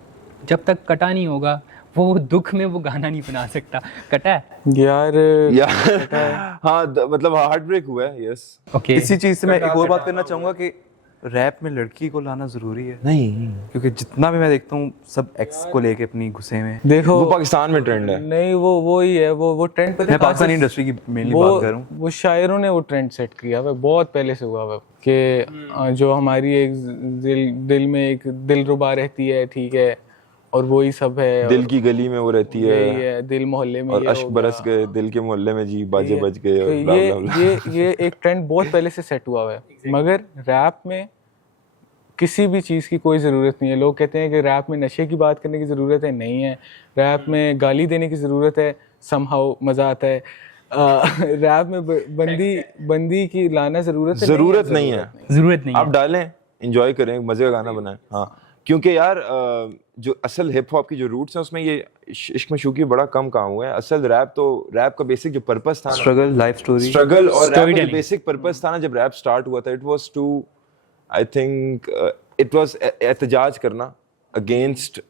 जब तक कटा नहीं होगा वो दुख में वो गाना नहीं बना सकता? कटा है यार हाँ मतलब हार्ट ब्रेक हुआ है, यस। ओके। इसी चीज से मैं एक और बात करना चाहूंगा कि रैप में लड़की को लाना जरूरी है, नहीं, क्योंकि जितना भी मैं देखता हूँ सब एक्स को लेके अपनी गुस्से में। देखो वो पाकिस्तान में ट्रेंड है। नहीं, वो ही है, वो ट्रेंड पता मैं है पाकिस्तानी इंडस्ट्री की मेनली बात कर रहा हूँ। वो शायरों ने वो ट्रेंड सेट किया हुआ है, बहुत पहले से हुआ हुआ है कि जो हमारी एक दिल में एक दिलरुबा रहती है, ठीक है, और वही सब है, दिल की गली में वो रहती यही है, है, दिल मोहल्ले में और ये अश्क हो बरस गया। गए दिल के मोहल्ले में, जी बाजे बज गए, तो और blah, blah, blah. ये एक ट्रेंड बहुत पहले से सेट हुआ हुआ है, मगर रैप में किसी भी चीज़ की कोई ज़रूरत नहीं है। लोग कहते हैं कि रैप में नशे की बात करने की ज़रूरत है, नहीं है। रैप में गाली देने की ज़रूरत है, समहाउ मज़ा आता है। रैप में बंदी की लाना ज़रूरत है, जरूरत नहीं है। ज़रूरत नहीं आप है। डालें, एंजॉय करें, मजे का गाना बनाएं, हाँ, क्योंकि यार जो असल हिप हॉप की जो रूट्स हैं उसमें ये इश्क मशूकी बड़ा कम काम हुआ है। असल रैप का बेसिक जो पर्पस था, स्ट्रगल, लाइफ स्टोरी, स्ट्रगल और रैप का Storytelling. जो बेसिक पर्पस था ना, जब रैप स्टार्ट हुआ था, it was to, I think it was एहतजाज करना अगेंस्ट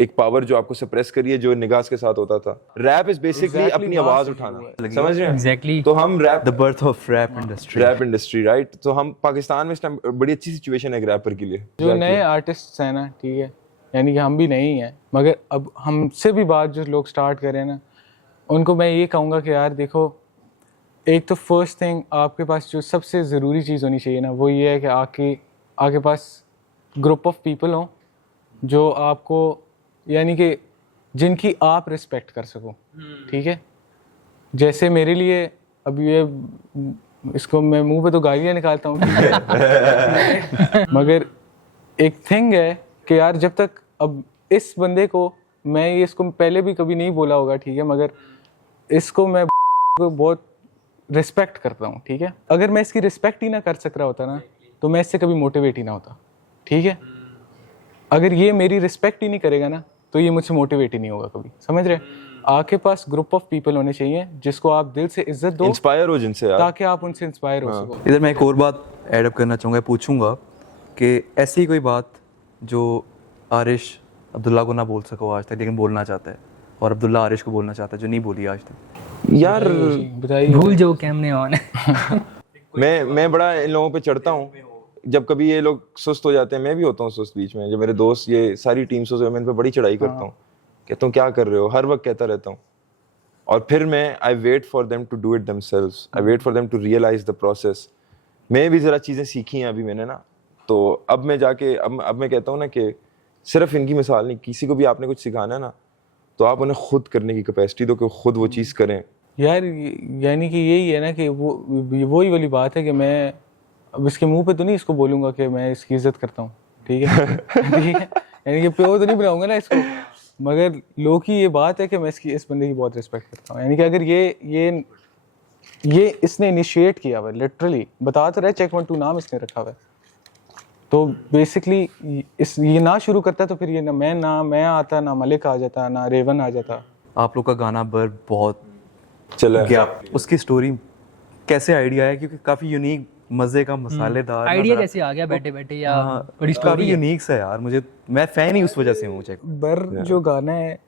एक पावर जो आपको सप्रेस करिए, जो निगाह के साथ होता था। रैप इज बेसिकली Exactly अपनी वहाँ आवाज से उठाना, शुरू समझ रहे हैं? Exactly. तो हम rap, the birth of rap industry, rap industry, right? तो हम पाकिस्तान में इस टाइम बड़ी अच्छी सिचुएशन है एक रैपर के लिए। जो नए आर्टिस्ट हैं ना, ठीक है, यानी कि हम भी नहीं हैं, मगर अब हमसे भी बात जो लोग स्टार्ट करें ना, उनको मैं ये कहूँगा कि यार देखो, एक तो फर्स्ट थिंग आपके पास जो सबसे ज़रूरी चीज़ होनी चाहिए ना, वो ये है कि आपके पास ग्रुप ऑफ पीपल हों जो आपको, यानी कि जिनकी आप रिस्पेक्ट कर सको, ठीक है? जैसे मेरे लिए अब ये, इसको मैं मुंह पे तो गालियाँ निकालता हूँ, ठीक है? मगर एक थिंग है कि यार जब तक, अब इस बंदे को मैं ये, इसको पहले भी कभी नहीं बोला होगा, ठीक है, मगर इसको मैं को बहुत रिस्पेक्ट करता हूँ, ठीक है? अगर मैं इसकी रिस्पेक्ट ही ना कर सक रहा होता ना, तो मैं इससे कभी मोटिवेट ही ना होता, ठीक है? अगर ये मेरी रिस्पेक्ट ही नहीं करेगा ना, तो ये मुझसे मोटिवेट ही नहीं होगा कभी, समझ रहे? आपके पास ग्रुप ऑफ पीपल होने चाहिए जिसको आप दिल से इज्जत दो, इंस्पायर हो जिनसे यार। ताकि आप उनसे इंस्पायर हो सको। इधर मैं एक और बात ऐड अप करना चाहूँगा, पूछूंगा कि ऐसी कोई बात जो आरिश अब्दुल्ला को ना बोल सको आज तक, लेकिन बोलना चाहता है, और अब्दुल्ला आरिश को बोलना चाहता है, जो नहीं बोली आज तक। यार बताइए। भूल जाओ कैमरे ऑन है। मैं बड़ा इन लोगों पे चढ़ता हूँ जब कभी ये लोग सुस्त हो जाते हैं। मैं भी होता हूँ सुस्त बीच में, जब मेरे दोस्त, ये सारी टीम सुस्त हो, मैं इन पे बड़ी चढ़ाई करता हूँ, कहता हूँ क्या कर रहे हो, हर वक्त कहता रहता हूँ। और फिर मैं I wait for them to do it themselves, I wait for them to realise the process. मैं भी ज़रा चीज़ें सीखी हैं अभी मैंने ना, तो अब मैं जाके अब मैं कहता हूँ ना कि सिर्फ इनकी मिसाल नहीं, किसी को भी आपने कुछ सिखाना है ना, तो आप उन्हें खुद करने की कैपेसिटी दो कि खुद वो चीज़ करें। यार यानी कि यही है ना कि वही वाली बात है कि मैं अब इसके मुंह पे तो नहीं इसको बोलूँगा कि मैं इसकी इज्जत करता हूँ, ठीक है? ठीक है, यानी कि प्योर तो नहीं बनाऊंगा ना इसको, मगर लोग की ये बात है कि मैं इस बंदे की बहुत रिस्पेक्ट करता हूँ। यानी कि अगर ये इसने इनिशिएट किया हुआ, लिटरली बता तो रहे, चेक 1 2 नाम इसने रखा हुआ है, तो बेसिकली ये ना शुरू करता तो फिर ये ना मैं आता, ना मलिक आ जाता, ना रेवन आ जाता। आप लोग का गाना बर बहुत चला गया, उसकी स्टोरी कैसे आइडिया है? क्योंकि काफ़ी यूनिक, मज़े का, मसालेदार आइडिया कैसे आ गया बैठे बैठे, या बड़ी काफ़ी स्टोरी है? यूनिक सा है यार, मुझे, मैं फ़ैन ही उस वजह से हूँ। चेक बर जो गाना है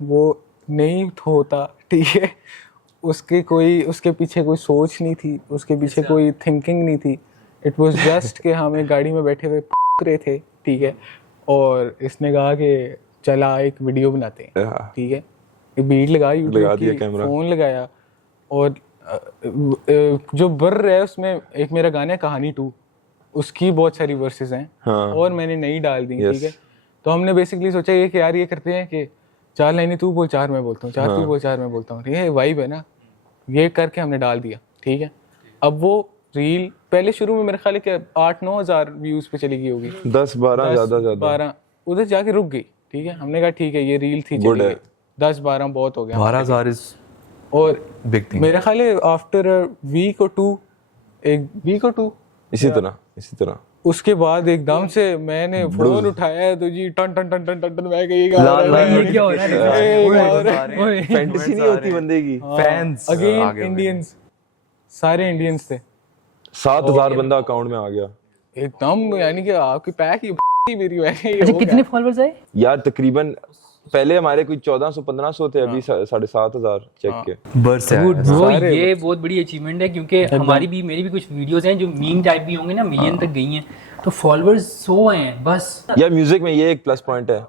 वो नहीं होता, ठीक है? उसके पीछे कोई सोच नहीं थी, उसके पीछे कोई थिंकिंग नहीं थी। इट वाज जस्ट कि हम एक गाड़ी में बैठे हुए रहे थे, ठीक है, और इसने कहा कि चला एक वीडियो बनाते हैं, ठीक है? एक बीट लगा यूट्यूब की, फोन लगाया, और जो बर है उसमें एक मेरा गाना है कहानी 2, उसकी बहुत सारी वर्सेस हैं, और मैंने नई डाल दी, ठीक है? तो हमने बेसिकली सोचा ये कि यार ये करते हैं कि 4 लाइनें तू बोल, 4 मैं बोलता हूँ, 4 तू बोल, 4 मैं बोलता हूँ, ठीक है? वाइब है ना, ये करके हमने डाल दिया, ठीक है? अब वो रील पहले शुरू में मेरे ख्याल है कि 8-9 हज़ार व्यूज पे चली गई होगी, 10-12 ज़्यादा 12 उधर जाके रुक गई, ठीक है? हमने कहा ठीक है, ये रील थी, चली गई, 10-12 बहुत हो गया, 12,000 इज और बिग थिंग। मेरा ख्याल है आफ्टर वीक और 2 इसी तरह उसके बाद एकदम से मैंने फोन उठाया तो जी टन टन टन टन टन टन, मैं कही गा लाल लाल ये क्या हो रहा है? फैंटेसी नहीं होती बंदे की। फैंस अगेन इंडियंस, सारे इंडियंस थे, 7,000 बंदा अकाउंट में आ गया एकदम, यानी कि आपकी पैक ही मेरी है। अच्छा, कितने फॉलोअर्स आए यार? तकरीबन पहले हमारे कोई 1400-1500 थे, अभी 7,500 चेक के। बर्स है। गुड ब्रो, ये बहुत बड़ी अचीवमेंट है, क्योंकि मेरी भी कुछ वीडियोस हैं जो मीम टाइप भी होंगे ना, मिलियन तक गई हैं, तो फॉलोअर्स 100 हैं बस। यार म्यूजिक में ये एक प्लस पॉइंट है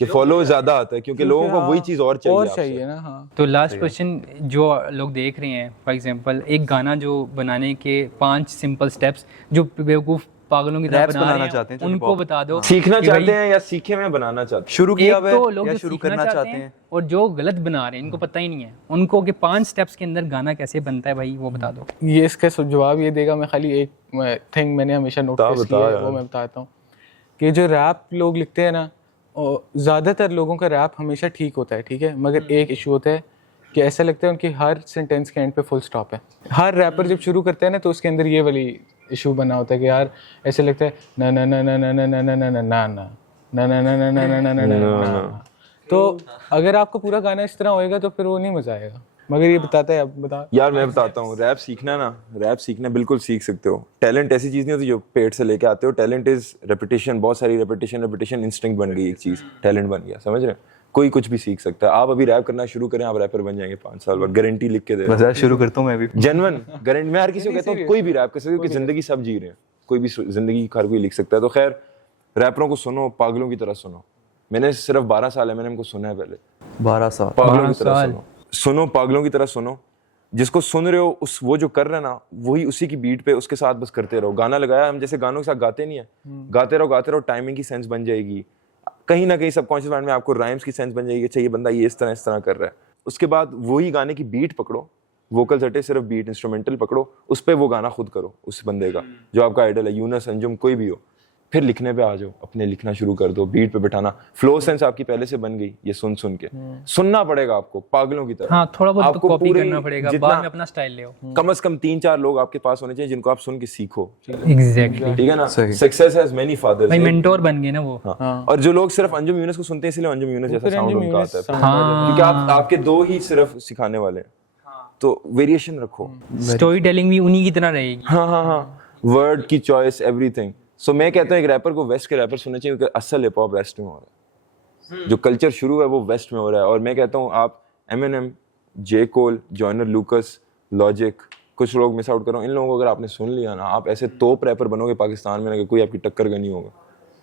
कि फॉलो ज्यादा आता है, क्योंकि लोगों को वही चीज और चाहिए ना। हाँ, तो लास्ट क्वेश्चन, जो लोग देख रहे हैं, फॉर एग्जांपल एक गाना जो बनाने के 5 सिंपल स्टेप्स जो बेवकूफ पागलों की तरह बनाना चाहते हैं, उनको बता दो। सीखना चाहते हैं या सीखे में बनाना चाहते हैं? शुरू किया हुआ तो लोग है या जो शुरू सीखना करना चाहते हैं, और जो गलत बना रहे हैं, इनको पता ही नहीं है उनको कि 5 स्टेप्स के अंदर गाना कैसे बनता है, भाई वो बता दो। ये इसका जवाब ये देगा, मैं खाली एक थिंग मैंने हमेशा नोटिस किया है, वो मैं बताता हूँ कि जो रैप लोग लिखते हैं ना, ज़्यादातर लोगों का रैप हमेशा ठीक होता है, ठीक है, मगर एक इशू होता है कि ऐसा लगता है उनकी हर सेंटेंस के एंड पे फुल स्टॉप है। हर रैपर जब शुरू करते हैं ना, तो उसके अंदर ये वाली इशू बना होता है कि यार ऐसे लगता है ना ना ना ना ना ना ना ना ना ना ना ना ना ना ना ना ना ना ना ना। तो अगर आपका पूरा गाना इस तरह होएगा तो फिर वो नहीं मजा आएगा। मगर ये बताता है, अब बता यार मैं बताता हूँ, रैप सीखना बिल्कुल सीख सकते हो। टैलेंट ऐसी चीज नहीं होती जो पेट से लेके आते हो। टैलेंट इज रेपिटेशन, बहुत सारी रेपिटेशन इंस्टिंक्ट बन गई, एक चीज टैलेंट बन गया, समझ रहे हो? कोई कुछ भी सीख सकता है। आप अभी रैप करना शुरू करें, आप रैपर बन जाएंगे 5 साल बाद, गारंटी लिख के दे रहा बस यार शुरू करता हूँ मैं भी। हूँ। जेन्युइन गारंटी, मैं हर किसी को कहता हूँ कोई भी रैप कर सकता है, क्योंकि जिंदगी सब जी रहे हैं, कोई भी जिंदगी हर कोई लिख सकता है। तो खैर रैपरों को सुनो, पागलों की तरह सुनो। मैंने सिर्फ 12 साल है, मैंने इनको सुना है पहले। 12 साल पागलों की तरह सुनो, पागलों की तरह सुनो। जिसको सुन रहे हो, उस वो जो कर रहे हैं ना, वही उसी की बीट पे उसके साथ बस करते रहो। गाना लगाया, हम जैसे गानों के साथ गाते नहीं है, गाते रहो, टाइमिंग की सेंस बन जाएगी। कहीं ना कहीं सबकॉन्शियस माइंड में आपको राइम्स की सेंस बन जाएगी, अच्छा ये बंदा ये इस तरह कर रहा है। उसके बाद वही गाने की बीट पकड़ो, वोकल्स हटे, सिर्फ बीट इंस्ट्रूमेंटल पकड़ो, उस पर वो गाना खुद करो उस बंदे का जो आपका आइडल है, यूनस, अंजुम, कोई भी हो। फिर लिखने पे आ जाओ, अपने लिखना शुरू कर दो, बीट पे बैठाना। फ्लो सेंस आपकी पहले से बन गई, ये सुन के सुनना पड़ेगा आपको पागलों की तरह। हाँ, थोड़ा बहुत तो आपको कॉपी पूरी करना पड़ेगा, जितना- बाद में अपना स्टाइल ले आओ। कम से कम 3-4 लोग आपके पास होने चाहिए जिनको आप सुन के सीखो, एग्जैक्टली ठीक है ना? सही। सक्सेस हैज मेनी फादर्स भाई, मेंटोर बन गए ना वो। हाँ। और जो लोग सिर्फ अंजुम यूनुस को सुनते हैं, इसलिए अंजुम यूनुस जैसा फिर साउंड अंजुम उनका यूनुस आता है, sound क्योंकि आप आपके 2 ही सिर्फ सिखाने वाले हैं, तो वेरिएशन रखो। स्टोरी टेलिंग भी उन्हीं की तरह रहेगी। हाँ, वर्ड की चॉइस, एवरीथिंग। सो मैं कहता हूँ एक रैपर को वेस्ट के रैपर सुनने चाहिए, क्योंकि असल हिप हॉप वेस्ट में हो रहा है। जो कल्चर शुरू है वो वेस्ट में हो रहा है। और मैं कहता हूँ आप एमिनेम, जे कोल, जॉयनर लूकस, लॉजिक, कुछ लोग मिस आउट करो, इन लोगों को अगर आपने सुन लिया ना, आप ऐसे तोप रैपर बनोगे पाकिस्तान में ना, कि कोई आपकी टक्कर का नहीं होगा,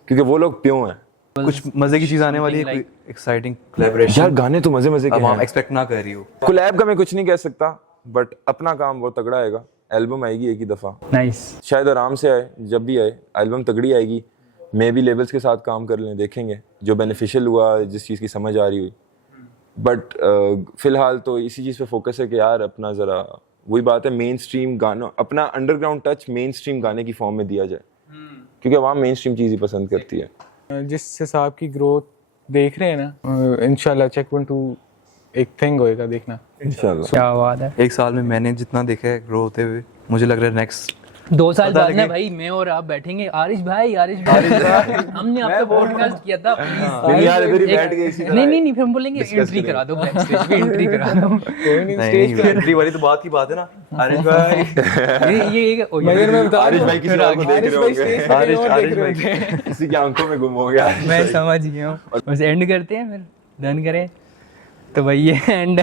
क्योंकि वो लोग प्योर हैं। कुछ मजे की चीज आने वाली है, कोई एक्साइटिंग कोलैबोरेशन। यार गाने तो मजे के अब आप हैं। एक्सपेक्ट ना कर रही हो। कोलैब का मैं कुछ नहीं कह सकता, बट अपना काम बहुत तगड़ा आएगा। एल्बम आएगी एक ही दफा, नाइस। शायद आराम से आए, जब भी आए एल्बम तगड़ी आएगी। मैं भी लेबल्स के साथ काम कर लें, देखेंगे जो बेनिफिशियल हुआ, जिस चीज़ की समझ आ रही हुई। बट फिलहाल तो इसी चीज़ पे फोकस है कि यार अपना ज़रा वही बात है, मेन स्ट्रीम गानों, अपना अंडरग्राउंड टच मेन स्ट्रीम गाने की फॉर्म में दिया जाए, क्योंकि आवाम मेन स्ट्रीम चीज़ ही पसंद करती है। जिस हिसाब की ग्रोथ देख रहे हैं ना, इंशाल्लाह चेक 1 2 एक थिंग होएगा, देखना। इंशाल्लाह। क्या बात है। एक साल में मैंने जितना देखा है ग्रो होते हुए, मुझे लग रहा है नेक्स्ट 2 साल पता बाद ना लगे। भाई मैं और आप बैठेंगे, आरिश भाई हमने आपका पॉडकास्ट किया था, नहीं यार, इधर ही बैठ गए इसी तरह। नहीं फिर हम बोलेंगे एंट्री करा दो, बैक स्टेज पे एंट्री करा दो। कोई नहीं, नहीं एंट्री वाली तो बात की बात है ना। आरिश भाई ये मगर मैं बता आरिश भाई किसी और को देख आरिश रहे भाई होंगे, स्टेज पे आरिश- और आरिश देख रहे भाई। होते हैं। किसी की आंखों में गुम हो गया। मैं समझ गया हूँ। बस एंड करते हैं, फिर डन करें तो भाई ये एंड